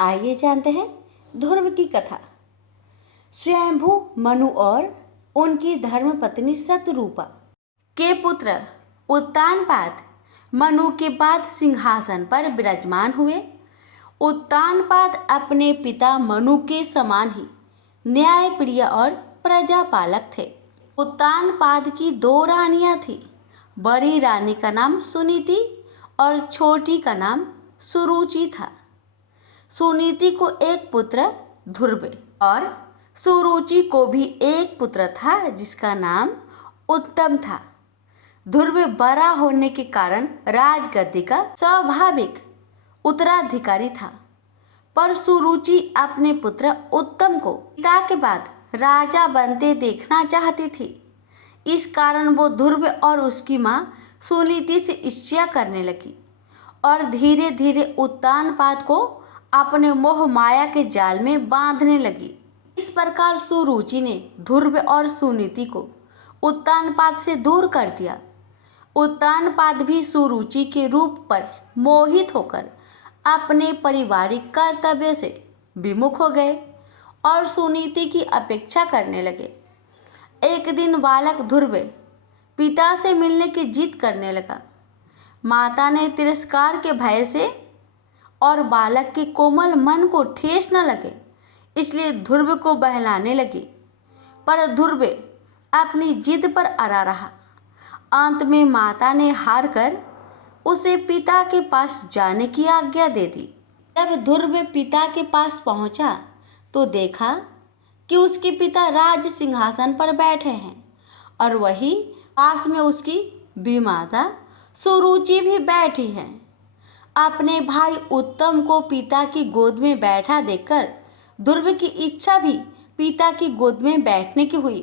आइए जानते हैं ध्रुव की कथा। स्वयंभू मनु और उनकी धर्मपत्नी शतरूपा के पुत्र उत्तानपाद मनु के बाद सिंहासन पर विराजमान हुए। उत्तानपाद अपने पिता मनु के समान ही न्यायप्रिय और प्रजापालक थे। उत्तानपाद की 2 रानियां थी। बड़ी रानी का नाम सुनीति और छोटी का नाम सुरुचि था। सुनीति को एक पुत्र ध्रुव और सुरुचि को भी एक पुत्र था जिसका नाम उत्तम था। ध्रुव बड़ा होने के कारण राजगद्दी का स्वाभाविक उत्तराधिकारी था, पर सुरुचि अपने पुत्र उत्तम को पिता के बाद राजा बनते देखना चाहती थी। इस कारण वो ध्रुव और उसकी माँ सुनीति से ईर्ष्या करने लगी और धीरे धीरे उत्तानपाद को अपने मोह माया के जाल में बांधने लगी। इस प्रकार सुरुचि ने ध्रुव और सुनीति को उत्तानपाद से दूर कर दिया। उत्तानपाद भी सुरुचि के रूप पर मोहित होकर अपने पारिवारिक कर्तव्य से विमुख हो गए और सुनीति की अपेक्षा करने लगे। एक दिन बालक ध्रुव पिता से मिलने की जिद करने लगा। माता ने तिरस्कार के भय से और बालक के कोमल मन को ठेस न लगे इसलिए ध्रुव को बहलाने लगी, पर ध्रुव अपनी जिद पर अड़ा रहा। अंत में माता ने हार कर उसे पिता के पास जाने की आज्ञा दे दी। जब ध्रुव पिता के पास पहुंचा तो देखा कि उसके पिता राज सिंहासन पर बैठे हैं और वही पास में उसकी बीमाता सुरुचि भी बैठी है। अपने भाई उत्तम को पिता की गोद में बैठा देखकर ध्रुव की इच्छा भी पिता की गोद में बैठने की हुई,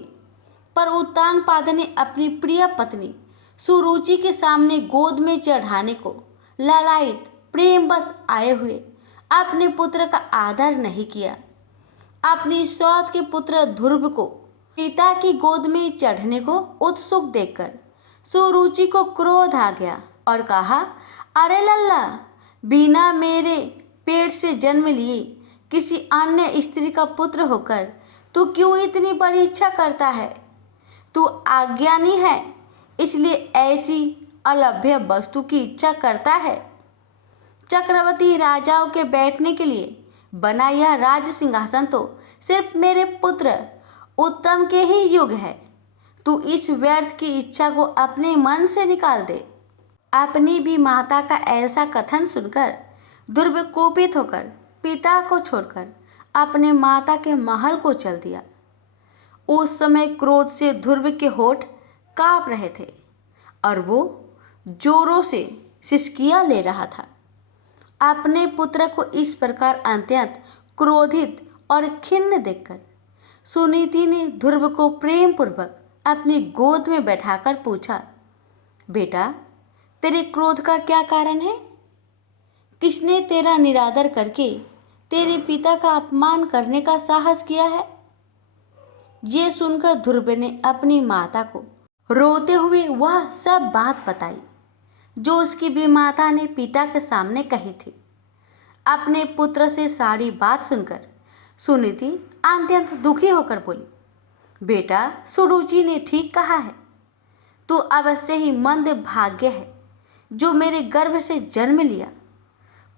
पर उत्तानपाद ने अपनी प्रिय पत्नी सुरुचि के सामने गोद में चढ़ाने को लालायित प्रेम बस आए हुए अपने पुत्र का आदर नहीं किया। अपनी सौत के पुत्र ध्रुव को पिता की गोद में चढ़ने को उत्सुक देखकर सुरुचि को क्रोध आ गया और कहा, अरे लल्ला, बिना मेरे पेट से जन्म लिए किसी अन्य स्त्री का पुत्र होकर तू क्यों इतनी परीक्षा करता है? तू अज्ञानी है इसलिए ऐसी अलभ्य वस्तु की इच्छा करता है। चक्रवर्ती राजाओं के बैठने के लिए बना यह राज सिंहासन तो सिर्फ मेरे पुत्र उत्तम के ही युग है। तू इस व्यर्थ की इच्छा को अपने मन से निकाल दे। अपनी भी माता का ऐसा कथन सुनकर ध्रुव कोपित होकर पिता को छोड़कर अपने माता के महल को चल दिया। उस समय क्रोध से ध्रुव के होठ कांप रहे थे और वो जोरों से सिसकियां ले रहा था। अपने पुत्र को इस प्रकार अत्यंत क्रोधित और खिन्न देखकर सुनीति ने ध्रुव को प्रेम पूर्वक अपनी गोद में बैठाकर पूछा, बेटा, तेरे क्रोध का क्या कारण है? किसने तेरा निरादर करके तेरे पिता का अपमान करने का साहस किया है? ये सुनकर ध्रुव ने अपनी माता को रोते हुए वह सब बात बताई जो उसकी भी माता ने पिता के सामने कही थी। अपने पुत्र से सारी बात सुनकर सुनीति अत्यंत दुखी होकर बोली, बेटा, सुरुचि ने ठीक कहा है। तू अवश्य ही मंद भाग्य है जो मेरे गर्भ से जन्म लिया।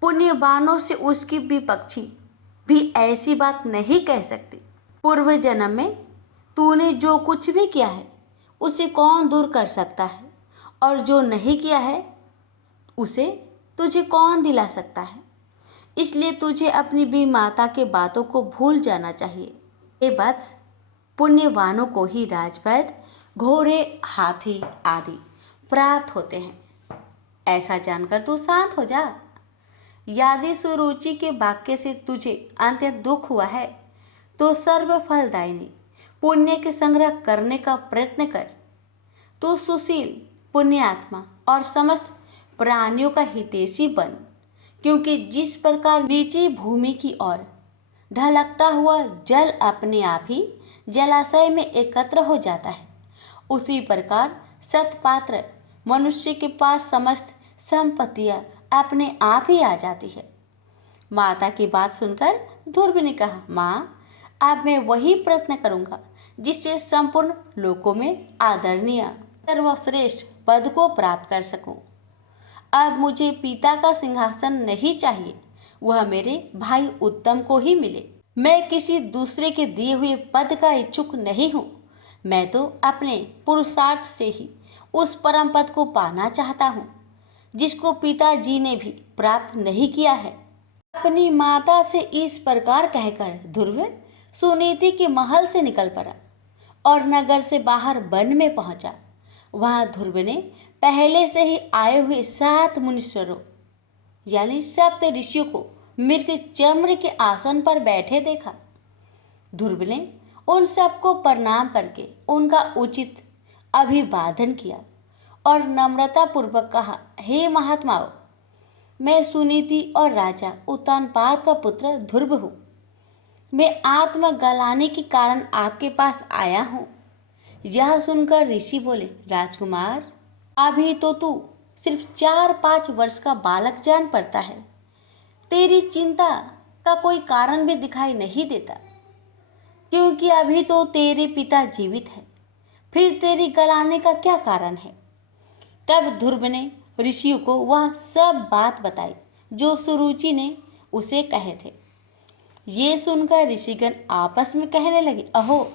पुण्यवानों से उसकी विपक्षी भी ऐसी बात नहीं कह सकती। पूर्व जन्म में तूने जो कुछ भी किया है उसे कौन दूर कर सकता है, और जो नहीं किया है उसे तुझे कौन दिला सकता है। इसलिए तुझे अपनी भी माता के बातों को भूल जाना चाहिए। ये वत्स, पुण्यवानों को ही राजवैद, घोड़े, हाथी आदि प्राप्त होते हैं। ऐसा जानकर तू शांत हो जा। यदि सुरुचि के वाक्य से तुझे अत्यंत दुख हुआ है तो सर्व फलदायिनी पुण्य के संग्रह करने का प्रयत्न कर। तू सुशील, पुण्यात्मा और समस्त प्राणियों का हितैषी बन, क्योंकि जिस प्रकार नीची भूमि की ओर ढलकता हुआ जल अपने आप ही जलाशय में एकत्र हो जाता है, उसी प्रकार सत्पात्र मनुष्य के पास समस्त संपत्तियां अपने आप ही आ जाती है। माता की बात सुनकर ध्रुव ने कहा, माँ, अब मैं वही प्रयत्न करूंगा जिससे संपूर्ण लोकों में आदरणीय सर्वश्रेष्ठ पद को प्राप्त कर सकूं। अब मुझे पिता का सिंहासन नहीं चाहिए, वह मेरे भाई उत्तम को ही मिले। मैं किसी दूसरे के दिए हुए पद का इच्छुक नहीं हूँ। मैं तो अपने पुरुषार्थ से ही उस परम पद को पाना चाहता हूँ जिसको पिताजी ने भी प्राप्त नहीं किया है। अपनी माता से इस प्रकार कहकर ध्रुव सुनीति के महल से निकल पड़ा और नगर से बाहर वन में पहुंचा। वहां ध्रुव ने पहले से ही आए हुए 7 मुनीश्वरों यानी सप्त ऋषियों को मृग चम्र के आसन पर बैठे देखा। ध्रुव ने उन सबको प्रणाम करके उनका उचित अभिवादन किया और नम्रता पूर्वक कहा, हे महात्माओं, मैं सुनीति और राजा उत्तानपाद का पुत्र ध्रुव हूँ। मैं आत्मा गलाने के कारण आपके पास आया हूँ। यह सुनकर ऋषि बोले, राजकुमार, अभी तो तू सिर्फ 4-5 वर्ष का बालक जान पड़ता है। तेरी चिंता का कोई कारण भी दिखाई नहीं देता, क्योंकि अभी तो तेरे पिता जीवित है। फिर तेरी गलाने का क्या कारण है? तब ध्रुव ने ऋषियों को वह सब बात बताई जो सुरुचि ने उसे कहे थे। ये सुनकर ऋषिगण आपस में कहने लगे, अहो,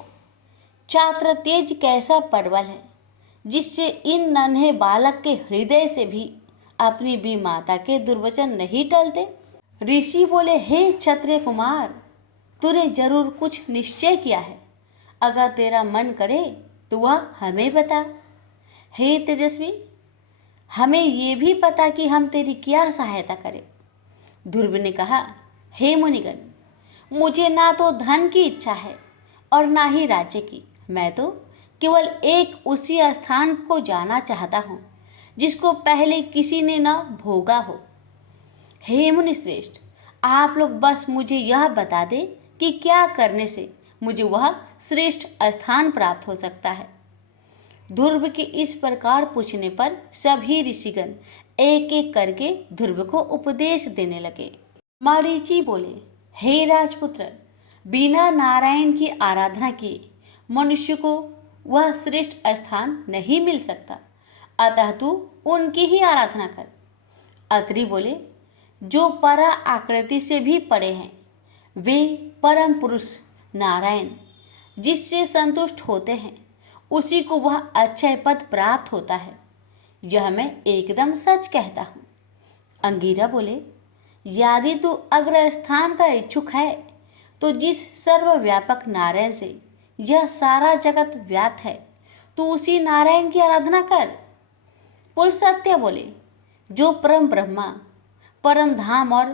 छात्र तेज कैसा परवल है जिससे इन नन्हे बालक के हृदय से भी अपनी भी माता के दुर्वचन नहीं टलते। ऋषि बोले, हे क्षत्रिय कुमार, तूने जरूर कुछ निश्चय किया है। अगर तेरा मन करे तो वह हमें बता। हे तेजस्वी, हमें ये भी पता कि हम तेरी क्या सहायता करें। ध्रुव ने कहा, हे मुनिगण, मुझे ना तो धन की इच्छा है और ना ही राज्य की। मैं तो केवल एक उसी स्थान को जाना चाहता हूँ जिसको पहले किसी ने न भोगा हो। हे मुनिश्रेष्ठ, आप लोग बस मुझे यह बता दें कि क्या करने से मुझे वह श्रेष्ठ स्थान प्राप्त हो सकता है। ध्रुव के इस प्रकार पूछने पर सभी ऋषिगण एक एक करके ध्रुव को उपदेश देने लगे। मरीचि बोले, हे राजपुत्र, बिना नारायण की आराधना किए मनुष्य को वह श्रेष्ठ स्थान नहीं मिल सकता, अतः तू उनकी ही आराधना कर। अत्रि बोले, जो परा आकृति से भी पड़े हैं वे परम पुरुष नारायण जिससे संतुष्ट होते हैं, उसी को वह अक्षय पद प्राप्त होता है। यह मैं एकदम सच कहता हूँ। अंगीरा बोले, यदि तू अग्र स्थान का इच्छुक है तो जिस सर्वव्यापक नारायण से यह सारा जगत व्याप्त है, तू उसी नारायण की आराधना कर। पुलस्त्य बोले, जो परम ब्रह्मा, परम धाम और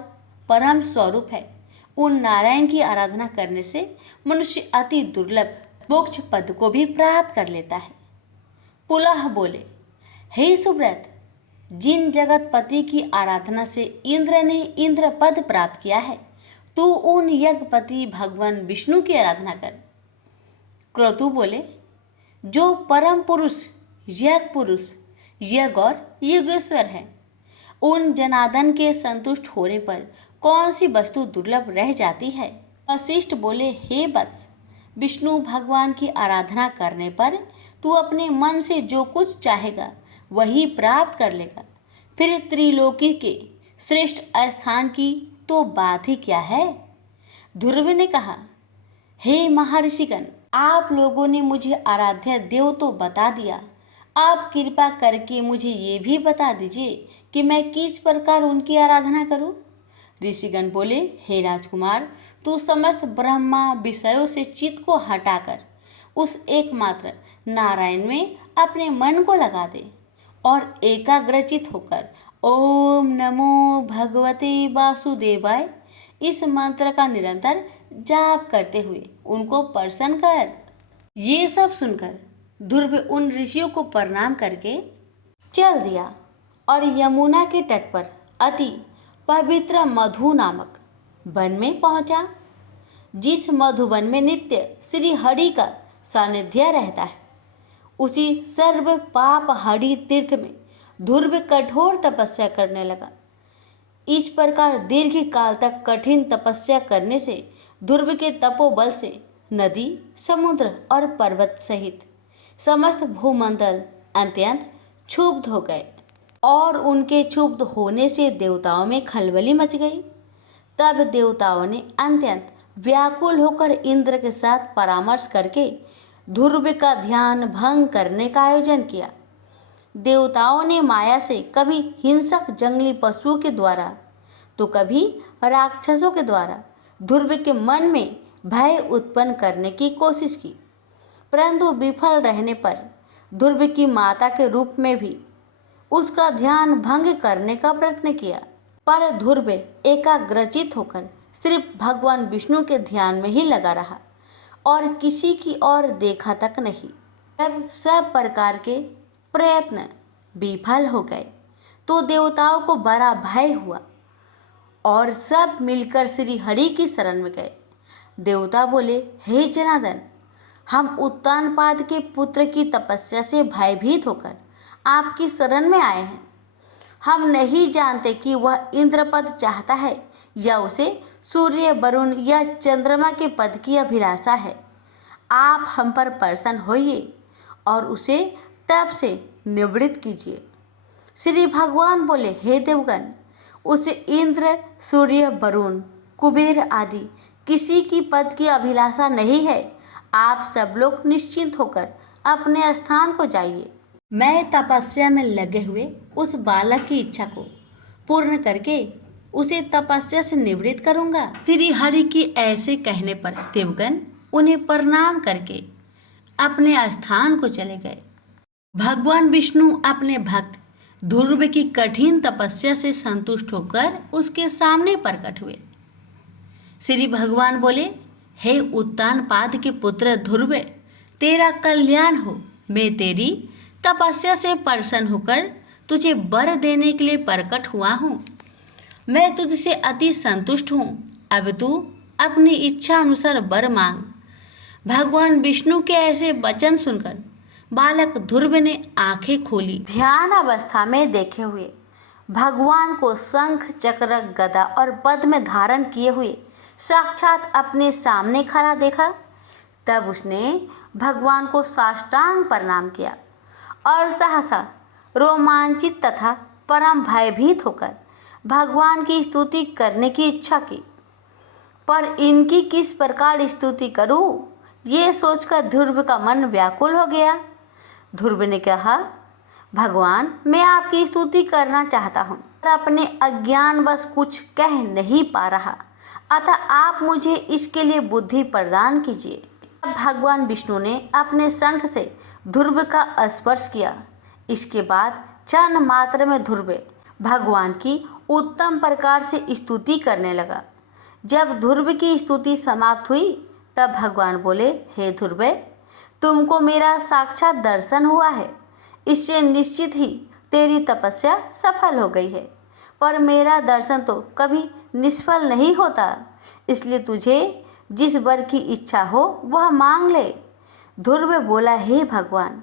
परम स्वरूप है, उन नारायण की आराधना करने से मनुष्य अति दुर्लभ मोक्ष पद को भी प्राप्त कर लेता है। पुलह बोले, हे सुव्रत, जिन जगतपति की आराधना से इंद्र ने इंद्र पद प्राप्त किया है, तू उन यज्ञपति भगवान विष्णु की आराधना कर। क्रतु बोले, जो परम पुरुष, यज्ञ पुरुष, यज्ञ और युगेश्वर है, उन जनार्दन के संतुष्ट होने पर कौन सी वस्तु दुर्लभ रह जाती है। वशिष्ठ बोले, हे वत्स, विष्णु भगवान की आराधना करने पर तू अपने मन से जो कुछ चाहेगा वही प्राप्त कर लेगा। फिर त्रिलोकी के श्रेष्ठ स्थान की तो बात ही क्या है। ध्रुव ने कहा, हे महर्षिगण, आप लोगों ने मुझे आराध्य देव तो बता दिया, आप कृपा करके मुझे ये भी बता दीजिए कि मैं किस प्रकार उनकी आराधना करूं। ऋषिगण बोले, हे राजकुमार, तू समस्त ब्रह्मा विषयों से चित्त को हटाकर उस एकमात्र नारायण में अपने मन को लगा दे और एकाग्रचित होकर ओम नमो भगवते वासुदेवाय इस मंत्र का निरंतर जाप करते हुए उनको प्रसन्न कर। ये सब सुनकर ध्रुव उन ऋषियों को प्रणाम करके चल दिया और यमुना के तट पर अति पवित्र मधु नामक वन में पहुंचा, जिस मधुवन में नित्य श्री हरि का सानिध्य रहता है। उसी सर्व पाप हरि तीर्थ में ध्रुव कठोर तपस्या करने लगा। इस प्रकार दीर्घ काल तक कठिन तपस्या करने से ध्रुव के तपोबल से नदी, समुद्र और पर्वत सहित समस्त भूमंडल अत्यंत क्षुब्ध हो गए और उनके क्षुब्ध होने से देवताओं में खलबली मच गई। तब देवताओं ने अत्यंत व्याकुल होकर इंद्र के साथ परामर्श करके ध्रुव का ध्यान भंग करने का आयोजन किया। देवताओं ने माया से कभी हिंसक जंगली पशुओं के द्वारा तो कभी राक्षसों के द्वारा ध्रुव के मन में भय उत्पन्न करने की कोशिश की, परंतु विफल रहने पर ध्रुव की माता के रूप में भी उसका ध्यान भंग करने का प्रयत्न किया, पर ध्रुव एकाग्रचित होकर सिर्फ भगवान विष्णु के ध्यान में ही लगा रहा और किसी की ओर देखा तक नहीं। जब सब प्रकार के प्रयत्न विफल हो गए तो देवताओं को बड़ा भय हुआ और सब मिलकर श्री हरि की शरण में गए। देवता बोले, हे जनार्दन, हम उत्तानपाद के पुत्र की तपस्या से भयभीत होकर आपकी शरण में आए हैं। हम नहीं जानते कि वह इंद्रपद चाहता है या उसे सूर्य, वरुण या चंद्रमा के पद की अभिलाषा है। आप हम पर प्रसन्न होइए और उसे तप से निवृत्त कीजिए। श्री भगवान बोले, हे देवगण, उसे इंद्र, सूर्य, वरुण, कुबेर आदि किसी की पद की अभिलाषा नहीं है। आप सब लोग निश्चिंत होकर अपने स्थान को जाइए। मैं तपस्या में लगे हुए उस बालक की इच्छा को पूर्ण करके उसे तपस्या से निवृत्त करूंगा। श्री हरि की ऐसे कहने पर देवगण उन्हें प्रणाम करके अपने स्थान को चले गए। भगवान विष्णु अपने भक्त ध्रुव की कठिन तपस्या से संतुष्ट होकर उसके सामने प्रकट हुए। श्री भगवान बोले, हे उत्तानपाद के पुत्र ध्रुव, तेरा कल्याण हो। मैं तेरी तपस्या से प्रसन्न होकर तुझे वर देने के लिए प्रकट हुआ हूँ। मैं तुझसे अति संतुष्ट हूँ। अब तू अपनी इच्छा अनुसार वर मांग। भगवान विष्णु के ऐसे वचन सुनकर बालक ध्रुव ने आंखें खोली। ध्यान अवस्था में देखे हुए भगवान को शंख, चक्र, गदा और पद्म में धारण किए हुए साक्षात अपने सामने खड़ा देखा। तब उसने भगवान को साष्टांग प्रणाम किया और सहसा रोमांचित तथा परम भयभीत होकर भगवान की स्तुति करने की इच्छा की। पर इनकी किस प्रकार स्तुति करूं, ये सोचकर ध्रुव का मन व्याकुल हो गया। ध्रुव ने कहा, भगवान, मैं आपकी स्तुति करना चाहता हूँ पर अपने अज्ञानवश कुछ कह नहीं पा रहा, अतः आप मुझे इसके लिए बुद्धि प्रदान कीजिए। भगवान विष्णु ने अपने शंख से ध्रुव का स्पर्श किया। इसके बाद क्षण मात्र में ध्रुव भगवान की उत्तम प्रकार से स्तुति करने लगा। जब ध्रुव की स्तुति समाप्त हुई तब भगवान बोले, हे ध्रुव, तुमको मेरा साक्षात दर्शन हुआ है। इससे निश्चित ही तेरी तपस्या सफल हो गई है, पर मेरा दर्शन तो कभी निष्फल नहीं होता, इसलिए तुझे जिस वर की इच्छा हो वह मांग ले। ध्रुव बोला, हे भगवान,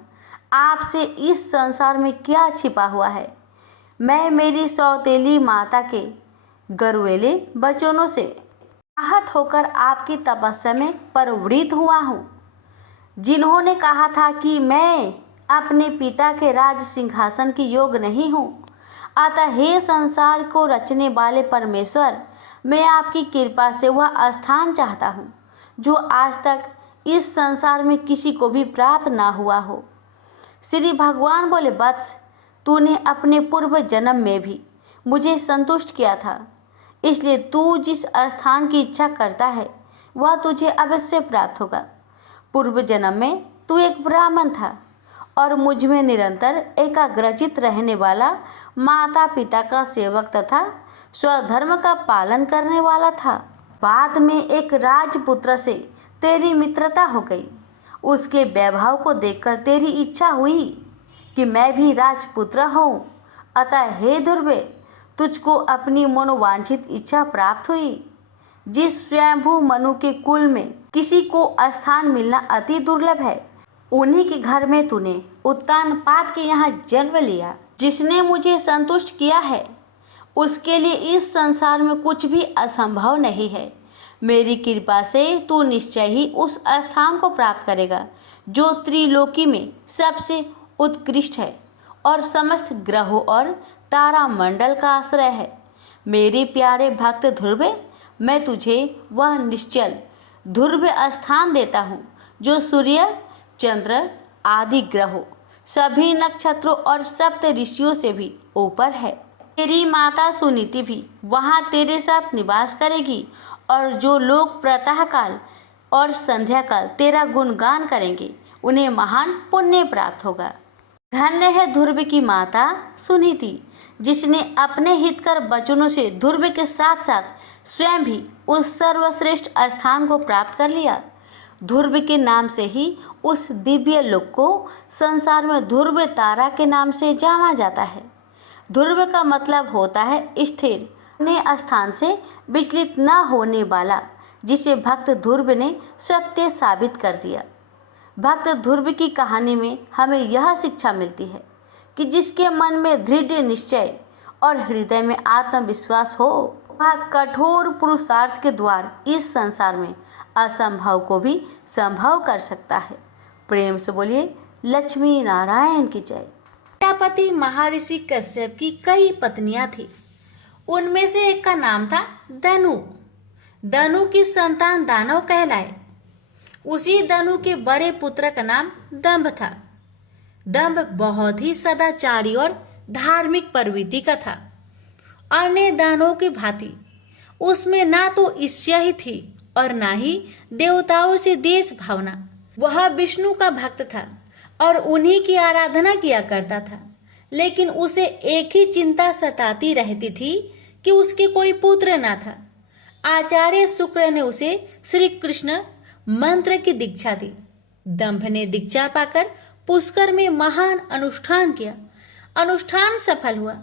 आपसे इस संसार में क्या छिपा हुआ है। मैं मेरी सौतेली माता के गरुएले बचनों से आहत होकर आपकी तपस्या में प्रवृत्त हुआ हूँ। जिन्होंने कहा था कि मैं अपने पिता के राज सिंहासन की योग्य नहीं हूँ, अतः हे संसार को रचने वाले परमेश्वर, मैं आपकी कृपा से वह स्थान चाहता हूँ जो आज तक इस संसार में किसी को भी प्राप्त ना हुआ हो। श्री भगवान बोले, वत्स, तूने अपने पूर्व जन्म में भी मुझे संतुष्ट किया था, इसलिए तू जिस स्थान की इच्छा करता है वह तुझे अवश्य प्राप्त होगा। पूर्व जन्म में तू एक ब्राह्मण था और मुझ में निरंतर एकाग्रचित रहने वाला माता पिता का सेवक तथा स्वधर्म का पालन करने वाला था। बाद में एक राजपुत्र से तेरी मित्रता हो गई। उसके वैभव को देखकर तेरी इच्छा हुई कि मैं भी राजपुत्र हूँ, अतः हे ध्रुवे, तुझको अपनी मनोवांछित इच्छा प्राप्त हुई। जिस स्वयंभू मनु के कुल में किसी को स्थान मिलना अति दुर्लभ है, उन्हीं के घर में तूने उत्तानपाद के यहाँ जन्म लिया। जिसने मुझे संतुष्ट किया है उसके लिए इस संसार में कुछ भी असंभव नहीं है। मेरी कृपा से तू निश्चय ही उस स्थान को प्राप्त करेगा जो त्रिलोकी में सबसे उत्कृष्ट है और समस्त ग्रहों और तारामंडल का आश्रय है। मेरे प्यारे भक्त ध्रुवे, मैं तुझे वह निश्चल ध्रुव स्थान देता हूँ जो सूर्य, चंद्र आदि ग्रहों, सभी नक्षत्रों और सप्त ऋषियों से भी ऊपर है। तेरी माता सुनीति भी वहाँ तेरे साथ निवास करेगी और जो लोग प्रातःकाल और संध्याकाल तेरा गुणगान करेंगे उन्हें महान पुण्य प्राप्त होगा। धन्य है ध्रुव की माता सुनीति, जिसने अपने हितकर वचनों से ध्रुव के साथ साथ स्वयं भी उस सर्वश्रेष्ठ स्थान को प्राप्त कर लिया। ध्रुव के नाम से ही उस दिव्य लोक को संसार में ध्रुव तारा के नाम से जाना जाता है। ध्रुव का मतलब होता है स्थिर, अपने स्थान से विचलित न होने वाला, जिसे भक्त ध्रुव ने सत्य साबित कर दिया। भक्त ध्रुव की कहानी में हमें यह शिक्षा मिलती है कि जिसके मन में दृढ़ निश्चय और हृदय में आत्मविश्वास हो, वह कठोर पुरुषार्थ के द्वार इस संसार में असंभव को भी संभव कर सकता है। प्रेम से बोलिए लक्ष्मी नारायण की जय। प्रजापति महर्षि कश्यप की कई पत्नियां थी। उनमें से एक का नाम था दनु। दनु की संतान दानव कहलाए। उसी दनु के बड़े पुत्र का नाम दंभ था। दंभ बहुत ही सदाचारी और धार्मिक प्रवृत्ति का था। अन्य दानवों की भांति उसमें ना तो ईर्ष्या ही थी और ना ही देवताओं से देश भावना। वह विष्णु का भक्त था और उन्हीं की आराधना किया करता था, लेकिन उसे एक ही चिंता सताती रहती थी कि उसके कोई पुत्र ना था। आचार्य शुक्र ने उसे श्री कृष्ण मंत्र की दीक्षा दी। दंभ ने दीक्षा पाकर पुष्कर में महान अनुष्ठान किया। अनुष्ठान सफल हुआ।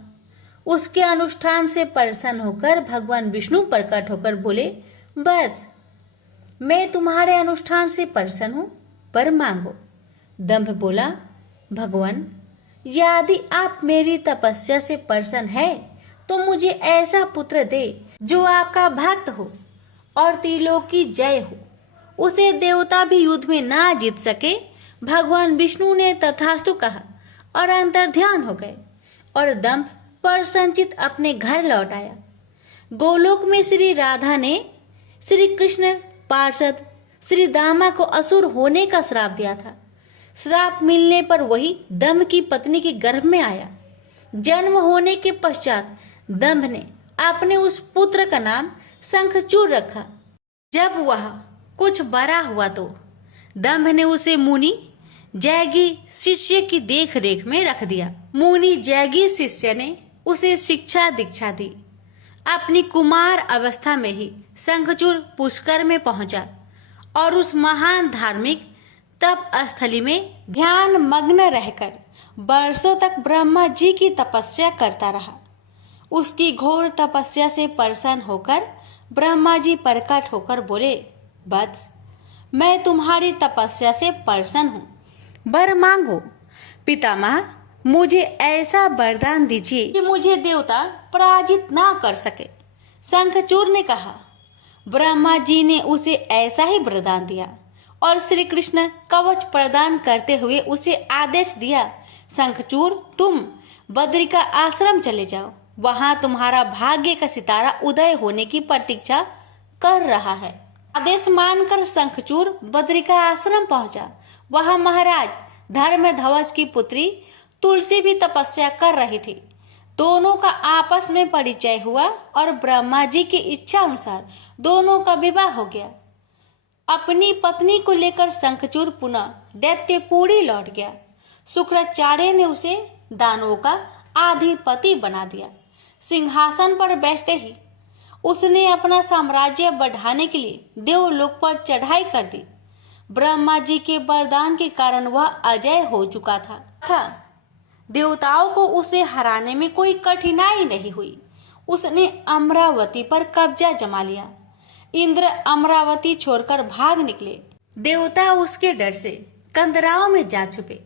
उसके अनुष्ठान से प्रसन्न होकर भगवान विष्णु प्रकट होकर बोले, बस मैं तुम्हारे अनुष्ठान से प्रसन्न हूँ, पर मांगो। दंभ बोला, भगवान, यदि आप मेरी तपस्या से प्रसन्न है तो मुझे ऐसा पुत्र दे जो आपका भक्त हो और त्रिलोकी जय हो। उसे देवता भी युद्ध में ना जीत सके। भगवान विष्णु ने तथास्तु कहा और अंतर्ध्यान हो गए और दंभ प्रसन्नचित अपने घर लौट आया। गोलोक में श्री राधा ने श्री कृष्ण पार्षद श्री दामा को असुर होने का श्राप दिया था। श्राप मिलने पर वही दंभ की पत्नी के गर्भ में आया। जन्म होने के पश्चात दंभ ने अपने उस पुत्र का नाम शंखचूड़ रखा। जब वह कुछ बड़ा हुआ तो दंभ ने उसे मुनि जैगी शिष्य की देख रेख में रख दिया। मुनि जैगी शिष्य ने उसे शिक्षा दीक्षा दी। अपनी कुमार अवस्था में ही शंखचूड़ पुष्कर में पहुंचा और उस महान धार्मिक तप स्थली में ध्यान मग्न रहकर वर्षों तक ब्रह्मा जी की तपस्या करता रहा। उसकी घोर तपस्या से प्रसन्न होकर ब्रह्मा जी प्रकट होकर बोले, वत्स, मैं तुम्हारी तपस्या से प्रसन्न हूँ, वर मांगो। पितामह, मुझे ऐसा वरदान दीजिए कि मुझे देवता पराजित ना कर सके। शंखचूड़ ने कहा, ब्रह्मा जी ने उसे ऐसा ही वरदान दिया और श्री कृष्ण कवच प्रदान करते हुए उसे आदेश दिया, शंखचूड़ तुम बद्री का आश्रम चले जाओ, वहां तुम्हारा भाग्य का सितारा उदय होने की प्रतीक्षा कर रहा है। आदेश मानकर शंखचूड़ बद्री का आश्रम पहुंचा। वहां महाराज धर्मध्वज की पुत्री तुलसी भी तपस्या कर रही थी। दोनों का आपस में परिचय हुआ और ब्रह्मा जी की इच्छा अनुसार दोनों का विवाह हो गया। अपनी पत्नी को लेकर शंखचूड़ पुनः दैत्यपुरी लौट गया। शुक्राचार्य ने उसे दानवों का अधिपति बना दिया। सिंहासन पर बैठते ही उसने अपना साम्राज्य बढ़ाने के लिए देवलोक पर चढ़ाई कर दी। ब्रह्मा जी के वरदान के कारण वह अजय हो चुका था। देवताओं को उसे हराने में कोई कठिनाई नहीं हुई। उसने अमरावती पर कब्जा जमा लिया। इंद्र अमरावती छोड़कर भाग निकले। देवता उसके डर से कंदराओं में जा छुपे।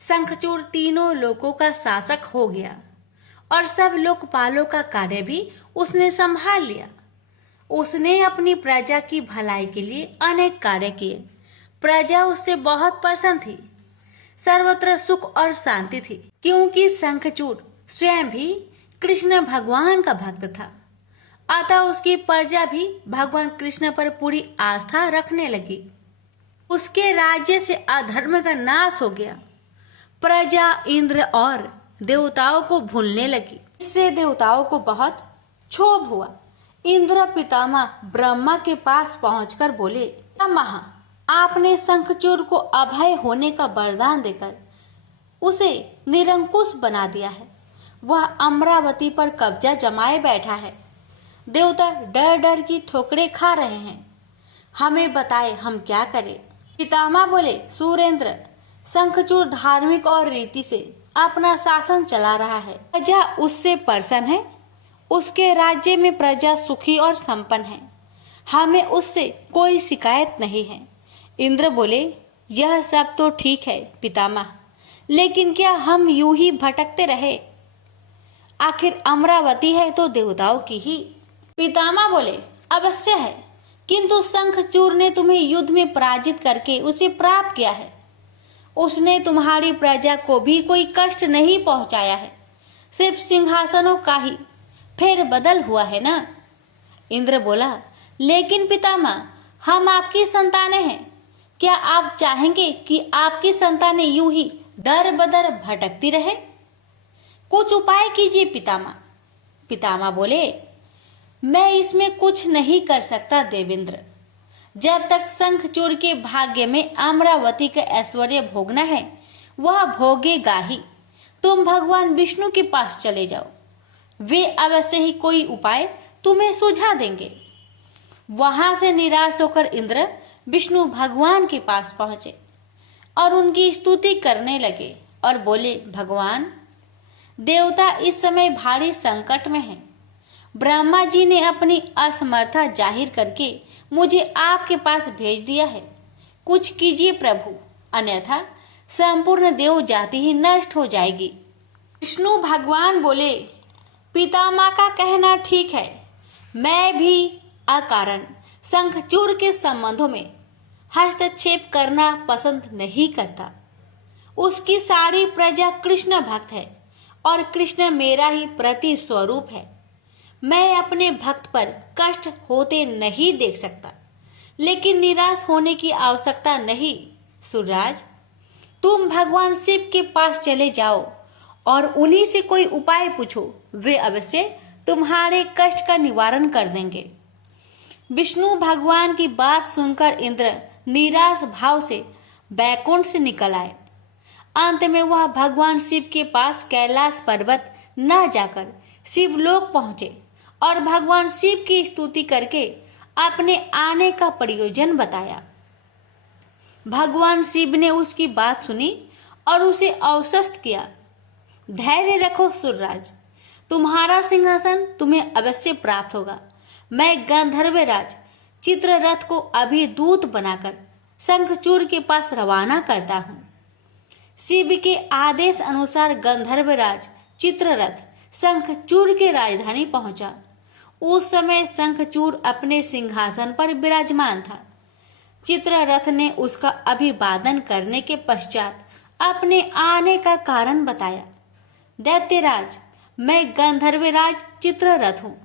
शंखचूड़ तीनों लोकों का शासक हो गया और सब लोकपालों का कार्य भी उसने संभाल लिया। उसने अपनी प्रजा की भलाई के लिए अनेक कार्य किए। प्रजा उससे बहुत प्रसन्न थी। सर्वत्र सुख और शांति थी, क्योंकि शंखचूड़ स्वयं भी कृष्ण भगवान का भक्त था। अतः उसकी प्रजा भी भगवान कृष्ण पर पूरी आस्था रखने लगी। उसके राज्य से अधर्म का नाश हो गया। प्रजा इंद्र और देवताओं को भूलने लगी। इससे देवताओं को बहुत क्षोभ हुआ। इंद्र पितामह ब्रह्मा के पास पहुंचकर बोले, पितामह, आपने शंखचूड़ को अभय होने का वरदान देकर उसे निरंकुश बना दिया है। वह अमरावती पर कब्जा जमाए बैठा है। देवता डर डर की ठोकरें खा रहे हैं। हमें बताए हम क्या करें। पितामह बोले, सुरेंद्र, शंखचूड़ धार्मिक और रीति से अपना शासन चला रहा है। प्रजा उससे प्रसन्न है। उसके राज्य में प्रजा सुखी और संपन्न है। हमें उससे कोई शिकायत नहीं है। इंद्र बोले, यह सब तो ठीक है पितामह, लेकिन क्या हम यूं ही भटकते रहे? आखिर अमरावती है तो देवताओं की ही। पितामह बोले, अवश्य है, किंतु शंखचूड़ ने तुम्हें युद्ध में पराजित करके उसे प्राप्त किया है। उसने तुम्हारी प्रजा को भी कोई कष्ट नहीं पहुंचाया है। सिर्फ सिंहासनों का ही फेर बदल हुआ है ना। इंद्र बोला, लेकिन पितामह, हम आपकी संतानें हैं। क्या आप चाहेंगे कि आपकी संतानें यूं ही दर बदर भटकती रहे? कुछ उपाय कीजिए पितामह। पितामह बोले, मैं इसमें कुछ नहीं कर सकता देवेंद्र। जब तक शंखचूड़ के भाग्य में अमरावती का ऐश्वर्य भोगना है, वह भोगेगा ही। तुम भगवान विष्णु के पास चले जाओ, वे अवश्य ही कोई उपाय तुम्हें सुझा देंगे। वहां से निराश होकर इंद्र विष्णु भगवान के पास पहुंचे और उनकी स्तुति करने लगे और बोले, भगवान, देवता इस समय भारी संकट में हैं। ब्रह्मा जी ने अपनी असमर्थता जाहिर करके मुझे आपके पास भेज दिया है। कुछ कीजिए प्रभु, अन्यथा संपूर्ण देव जाति ही नष्ट हो जाएगी। विष्णु भगवान बोले, पितामह का कहना ठीक है। मैं भी अकारण शंखचूड़ के संबंधों में हस्तक्षेप करना पसंद नहीं करता। उसकी सारी प्रजा कृष्ण भक्त है और कृष्ण मेरा ही प्रति स्वरूप है। मैं अपने भक्त पर कष्ट होते नहीं देख सकता, लेकिन निराश होने की आवश्यकता नहीं। सूर्यराज, तुम भगवान शिव के पास चले जाओ और उन्हीं से कोई उपाय पूछो। वे अवश्य तुम्हारे कष्ट का निवारण कर देंगे। विष्णु भगवान की बात सुनकर इंद्र निराश भाव से बैकुंठ से निकल आए। अंत में वह भगवान शिव के पास कैलाश पर्वत न जाकर शिवलोक पहुंचे और भगवान शिव की स्तुति करके अपने आने का प्रयोजन बताया। भगवान शिव ने उसकी बात सुनी और उसे आश्वस्त किया, धैर्य रखो सूर्यराज, तुम्हारा सिंहासन तुम्हें अवश्य प्राप्त होगा। मैं गंधर्वराज चित्ररथ को अभी दूत बनाकर शंखचूड़ के पास रवाना करता हूँ। शिव के आदेश अनुसार गंधर्वराज चित्ररथ शंखचूड़ की राजधानी पहुंचा। उस समय शंखचूड़ अपने सिंहासन पर विराजमान था। चित्ररथ ने उसका अभिवादन करने के पश्चात अपने आने का कारण बताया। दैत्यराज, मैं गंधर्वराज चित्ररथ हूँ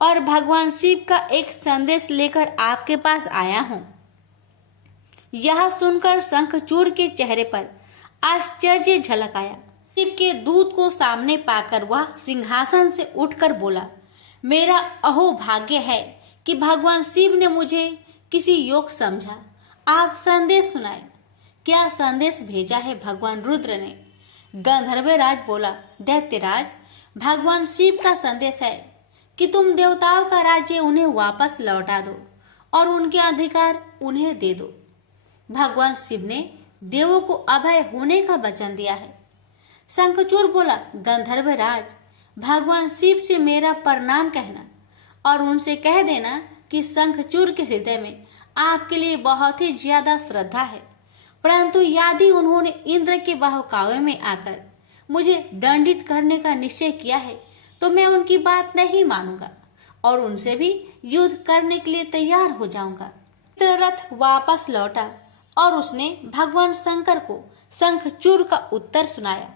और भगवान शिव का एक संदेश लेकर आपके पास आया हूँ। यह सुनकर शंखचूड़ के चेहरे पर आश्चर्य झलक आया। शिव के दूत को सामने पाकर वह सिंहासन से उठकर बोला, मेरा अहोभाग्य है कि भगवान शिव ने मुझे किसी योग समझा। आप संदेश सुनाए। क्या संदेश भेजा है भगवान रुद्र ने? गंधर्वराज बोला, दैत्यराज, भगवान शिव का संदेश है कि तुम देवताओं का राज्य उन्हें वापस लौटा दो और उनके अधिकार उन्हें दे दो। भगवान शिव ने देवों को अभय होने का वचन दिया है। शंखचूड़ बोला, गंधर्वराज, भगवान शिव से मेरा प्रणाम कहना और उनसे कह देना कि शंखचूड़ के हृदय में आपके लिए बहुत ही ज्यादा श्रद्धा है, परंतु यदि उन्होंने इंद्र के बहकावे में आकर मुझे दंडित करने का निश्चय किया है तो मैं उनकी बात नहीं मानूंगा और उनसे भी युद्ध करने के लिए तैयार हो जाऊंगा। चित्ररथ वापस लौटा और उसने भगवान शंकर को शंखचूड़ का उत्तर सुनाया।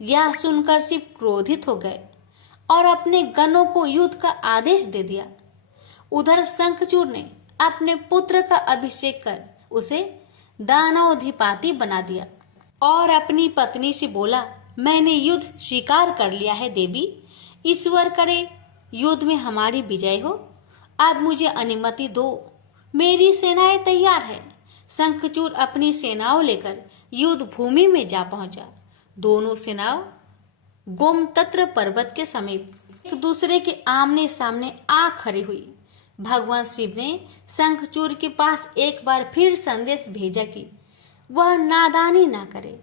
यह सुनकर शिव क्रोधित हो गए और अपने गणों को युद्ध का आदेश दे दिया। उधर शंखचूड़ ने अपने पुत्र का अभिषेक कर उसे दानवाधिपति बना दिया और अपनी पत्नी से बोला, मैंने युद्ध स्वीकार कर लिया है देवी, ईश्वर करे युद्ध में हमारी विजय हो। अब मुझे अनुमति दो, मेरी सेनाएं तैयार है। शंखचूड़ अपनी सेनाओं लेकर युद्ध भूमि में जा पहुंचा। दोनों सेनाओं गोमतत्र पर्वत के समीप एक दूसरे के आमने सामने आ खड़ी हुई। भगवान शिव ने शंखचूड़ के पास एक बार फिर संदेश भेजा कि वह नादानी ना करे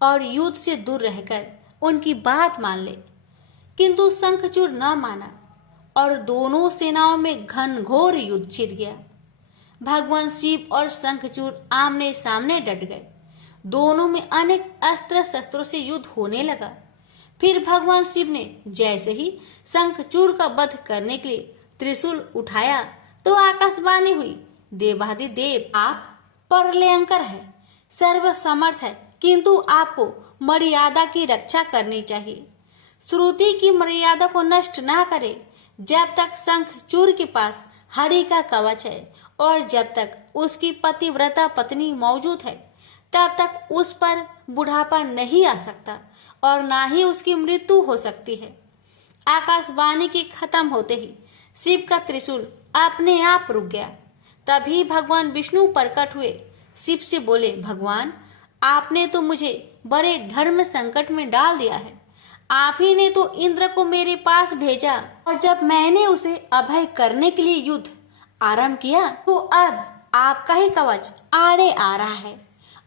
और युद्ध से दूर रहकर उनकी बात मान ले, किंतु शंखचूड़ न माना और दोनों सेनाओं में घनघोर युद्ध छिड़ गया। भगवान शिव और शंखचूड़ आमने सामने डट गए। दोनों में अनेक अस्त्र शस्त्रों से युद्ध होने लगा। फिर भगवान शिव ने जैसे ही शंखचूड़ का वध करने के लिए त्रिशूल उठाया तो आकाशवाणी हुई, देवाधिदेव आप प्रलयंकर है, सर्वसमर्थ है, किंतु आपको मर्यादा की रक्षा करनी चाहिए। श्रुति की मर्यादा को नष्ट ना करे। जब तक शंखचूड़ के पास हरि का कवच है और जब तक उसकी पतिव्रता पत्नी मौजूद है तब तक उस पर बुढ़ापा नहीं आ सकता और ना ही उसकी मृत्यु हो सकती है। आकाशवाणी के खत्म होते ही शिव का त्रिशूल अपने आप रुक गया। तभी भगवान विष्णु प्रकट हुए। शिव से बोले, भगवान, आपने तो मुझे बड़े धर्म संकट में डाल दिया है। आप ही ने तो इंद्र को मेरे पास भेजा और जब मैंने उसे अभय करने के लिए युद्ध आरंभ किया तो अब आपका ही कवच आड़े आ रहा है।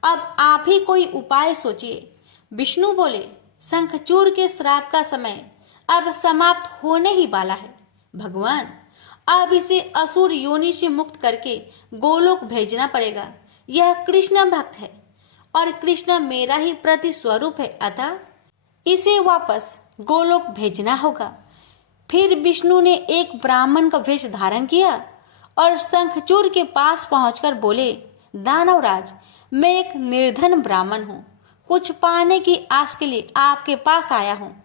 अब आप ही कोई उपाय सोचिए। विष्णु बोले, शंखचूड़ के श्राप का समय अब समाप्त होने ही वाला है। भगवान, अब इसे असुर योनि से मुक्त करके गोलोक भेजना पड़ेगा। यह कृष्ण भक्त है और कृष्ण मेरा ही प्रति स्वरूप है, अतः इसे वापस गोलोक भेजना होगा। फिर विष्णु ने एक ब्राह्मण का वेश धारण किया और शंखचूड़ के पास पहुंचकर बोले, दानवराज, मैं एक निर्धन ब्राह्मण हूँ, कुछ पाने की आस के लिए आपके पास आया हूँ।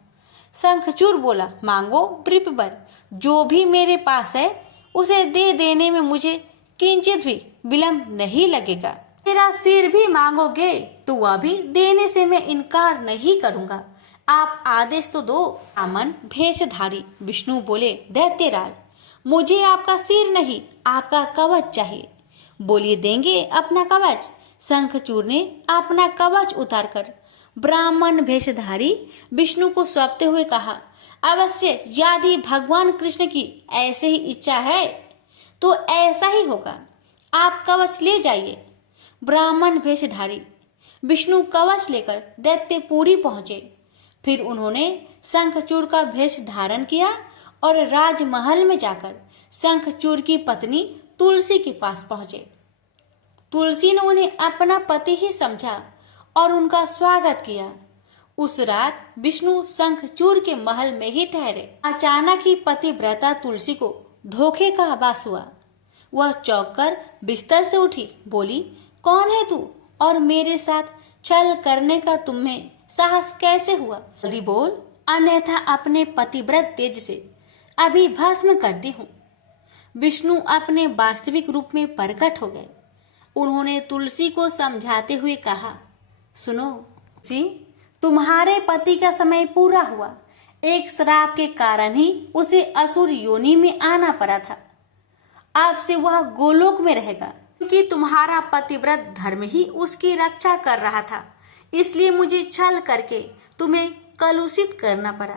शंखचूड़ बोला, मांगो वृषभवर, जो भी मेरे पास है उसे दे देने में मुझे किंचित भी विलंब नहीं लगेगा। मेरा सिर भी मांगोगे तो वह भी देने से मैं इनकार नहीं करूंगा। आप आदेश तो दो। ब्राह्मण भेषधारी विष्णु बोले, दैत्यराज, मुझे आपका सिर नहीं, आपका कवच चाहिए। बोलिए, देंगे अपना कवच। शंखचूड़ ने अपना कवच उतारकर ब्राह्मण भेषधारी विष्णु को सौंपते हुए कहा, अवश्य यदि भगवान कृष्ण की ऐसे ही इच्छा है तो ऐसा ही होगा। आप कवच ले जाइए। ब्राह्मण भेषधारी विष्णु कवच लेकर दैत्यपुरी पहुंचे। फिर उन्होंने शंखचूड़ का भेष धारण किया और राजमहल में जाकर शंखचूड़ की पत्नी तुलसी के पास पहुंचे। तुलसी ने उन्हें अपना पति ही समझा और उनका स्वागत किया। उस रात विष्णु शंखचूर के महल में ही ठहरे। अचानक ही पतिव्रता तुलसी को धोखे का आभास हुआ। वह चौंक कर बिस्तर से उठी, बोली, कौन है तू और मेरे साथ छल करने का तुम्हें साहस कैसे हुआ? जल्दी बोल, अन्यथा अपने पतिव्रत तेज से अभी भस्म करती हूँ। विष्णु अपने वास्तविक रूप में प्रकट हो गए। उन्होंने तुलसी को समझाते हुए कहा, सुनो जी, तुम्हारे पति का समय पूरा हुआ। एक श्राप के कारण ही उसे असुर योनि में आना पड़ा था। अब से वह गोलोक में रहेगा, क्योंकि तुम्हारा पतिव्रत धर्म ही उसकी रक्षा कर रहा था। इसलिए मुझे छल करके तुम्हें कलुषित करना पड़ा।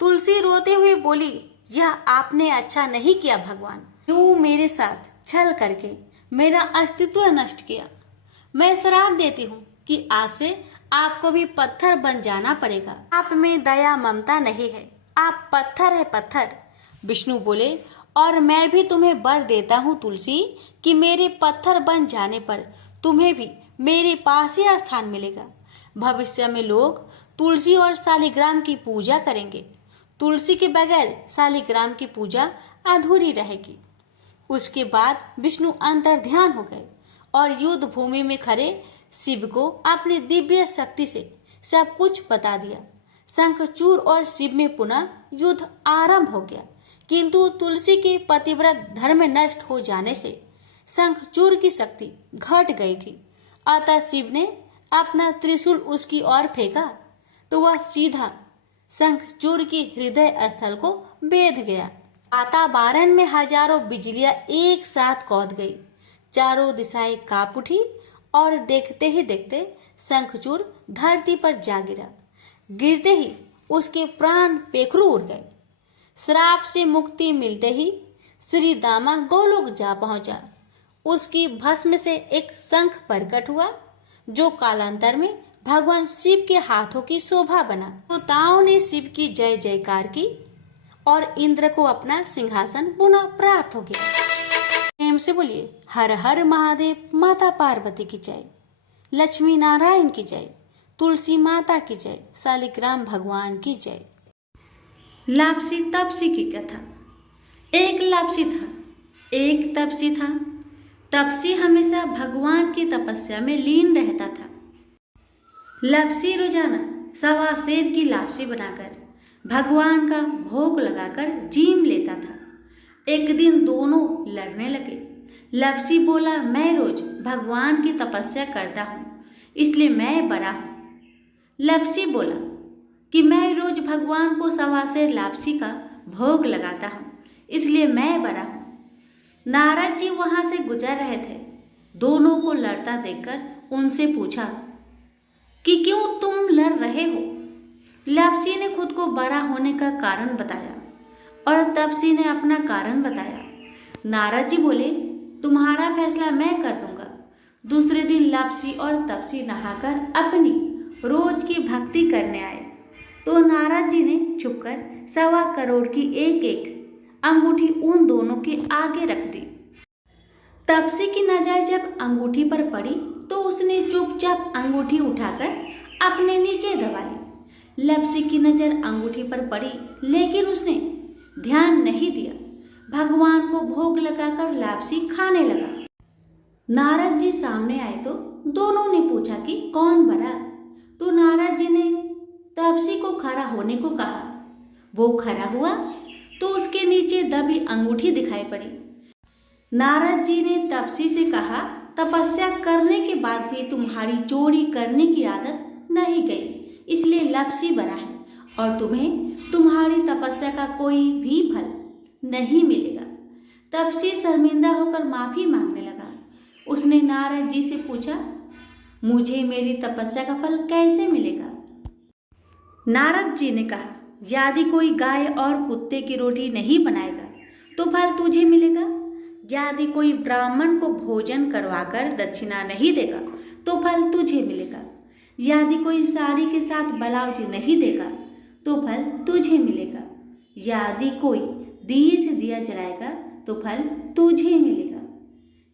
तुलसी रोते हुए बोली, यह आपने अच्छा नहीं किया भगवान। क्यों मेरे साथ छल करके मेरा अस्तित्व नष्ट किया? मैं श्राप देती हूँ कि आज से आपको भी पत्थर बन जाना पड़ेगा। आप में दया ममता नहीं है, आप पत्थर है पत्थर। विष्णु बोले, और मैं भी तुम्हें वर देता हूँ तुलसी कि मेरे पत्थर बन जाने पर तुम्हें भी मेरे पास ही स्थान मिलेगा। भविष्य में लोग तुलसी और शालिग्राम की पूजा करेंगे। तुलसी के बगैर शालिग्राम की पूजा अधूरी रहेगी। उसके बाद विष्णु अंतर्ध्यान हो गए और युद्ध भूमि में खड़े शिव को अपनी दिव्य शक्ति से सब कुछ बता दिया। शंखचूर और शिव में पुनः युद्ध आरंभ हो गया, किंतु तुलसी के पतिव्रत धर्म नष्ट हो जाने से शंखचूर की शक्ति घट गई थी। अतः शिव ने अपना त्रिशूल उसकी ओर फेंका तो वह सीधा शंखचूर की हृदय स्थल को बेध गया। वातावरण में हजारों बिजलियां एक साथ कौंध गई। चारों दिशाएं कांप उठी और देखते ही देखते शंखचूर धरती पर जा गिरा। गिरते ही उसके प्राण पेखरू उड़ गए। श्राप से मुक्ति मिलते ही श्री दामा गोलोक जा पहुंचा। उसकी भस्म से एक शंख प्रकट हुआ, जो कालांतर में भगवान शिव के हाथों की शोभा बना। देवताओं ने शिव की जय जयकार की और इंद्र को अपना सिंहासन पुनः प्राप्त हो गया। प्रेम से बोलिए, हर हर महादेव, माता पार्वती की जय, लक्ष्मी नारायण की जय, तुलसी माता की जय, शालिग्राम भगवान की जय। लापसी तपसी की कथा। एक लापसी था, एक तपसी था। तपसी हमेशा भगवान की तपस्या में लीन रहता था। लापसी रोजाना सवा सेर की लापसी बनाकर भगवान का भोग लगाकर जीम लेता था। एक दिन दोनों लड़ने लगे। लापसी बोला, मैं रोज भगवान की तपस्या करता हूँ, इसलिए मैं बड़ा हूँ। लापसी बोला कि मैं रोज भगवान को सवा सेर लापसी का भोग लगाता हूँ, इसलिए मैं बड़ा हूँ। नारद जी वहां से गुजर रहे थे। दोनों को लड़ता देखकर उनसे पूछा कि क्यों तुम लड़ रहे हो? लापसी ने खुद को बड़ा होने का कारण बताया और तपसी ने अपना कारण बताया। नारद जी बोले, तुम्हारा फैसला मैं कर दूंगा। दूसरे दिन लापसी और तपसी नहाकर अपनी रोज की भक्ति करने आए तो नारद जी ने छुपकर 1.25 करोड़ की एक एक अंगूठी उन दोनों के आगे रख दी। तपसी की नजर जब अंगूठी पर पड़ी तो उसने चुपचाप अंगूठी उठाकर अपने नीचे दबा ली। लापसी की नजर अंगूठी पर पड़ी, लेकिन उसने ध्यान नहीं दिया। भगवान को भोग लगाकर लापसी खाने लगा। नारद जी सामने आए तो दोनों ने पूछा कि कौन बड़ा? तो नारद जी ने तपसी को खड़ा होने को कहा। वो खड़ा हुआ तो उसके नीचे दबी अंगूठी दिखाई पड़ी। नारद जी ने तपसी से कहा, तपस्या करने के बाद भी तुम्हारी चोरी करने की आदत नहीं गई, इसलिए लापसी बड़ा है और तुम्हें तुम्हारी तपस्या का कोई भी फल नहीं मिलेगा। तपसी शर्मिंदा होकर माफी मांगने लगा। उसने नारद जी से पूछा, मुझे मेरी तपस्या का फल कैसे मिलेगा? नारद जी ने कहा, यदि कोई गाय और कुत्ते की रोटी नहीं बनाएगा तो फल तुझे मिलेगा। यदि कोई ब्राह्मण को भोजन करवाकर दक्षिणा नहीं देगा तो फल तुझे मिलेगा। यदि कोई साड़ी के साथ ब्लाउज नहीं देगा तो फल तुझे मिलेगा। यदि कोई दिए से दिया जलाएगा तो फल तुझे मिलेगा।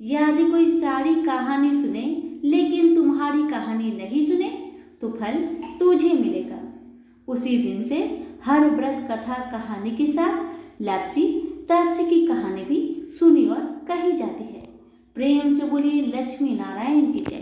यदि कोई सारी कहानी सुने लेकिन तुम्हारी कहानी नहीं सुने तो फल तुझे मिलेगा। उसी दिन से हर व्रत कथा कहानी के साथ लापसी तापसी की कहानी भी सुनी और कही जाती है। प्रेम से बोलिए लक्ष्मी नारायण की जय।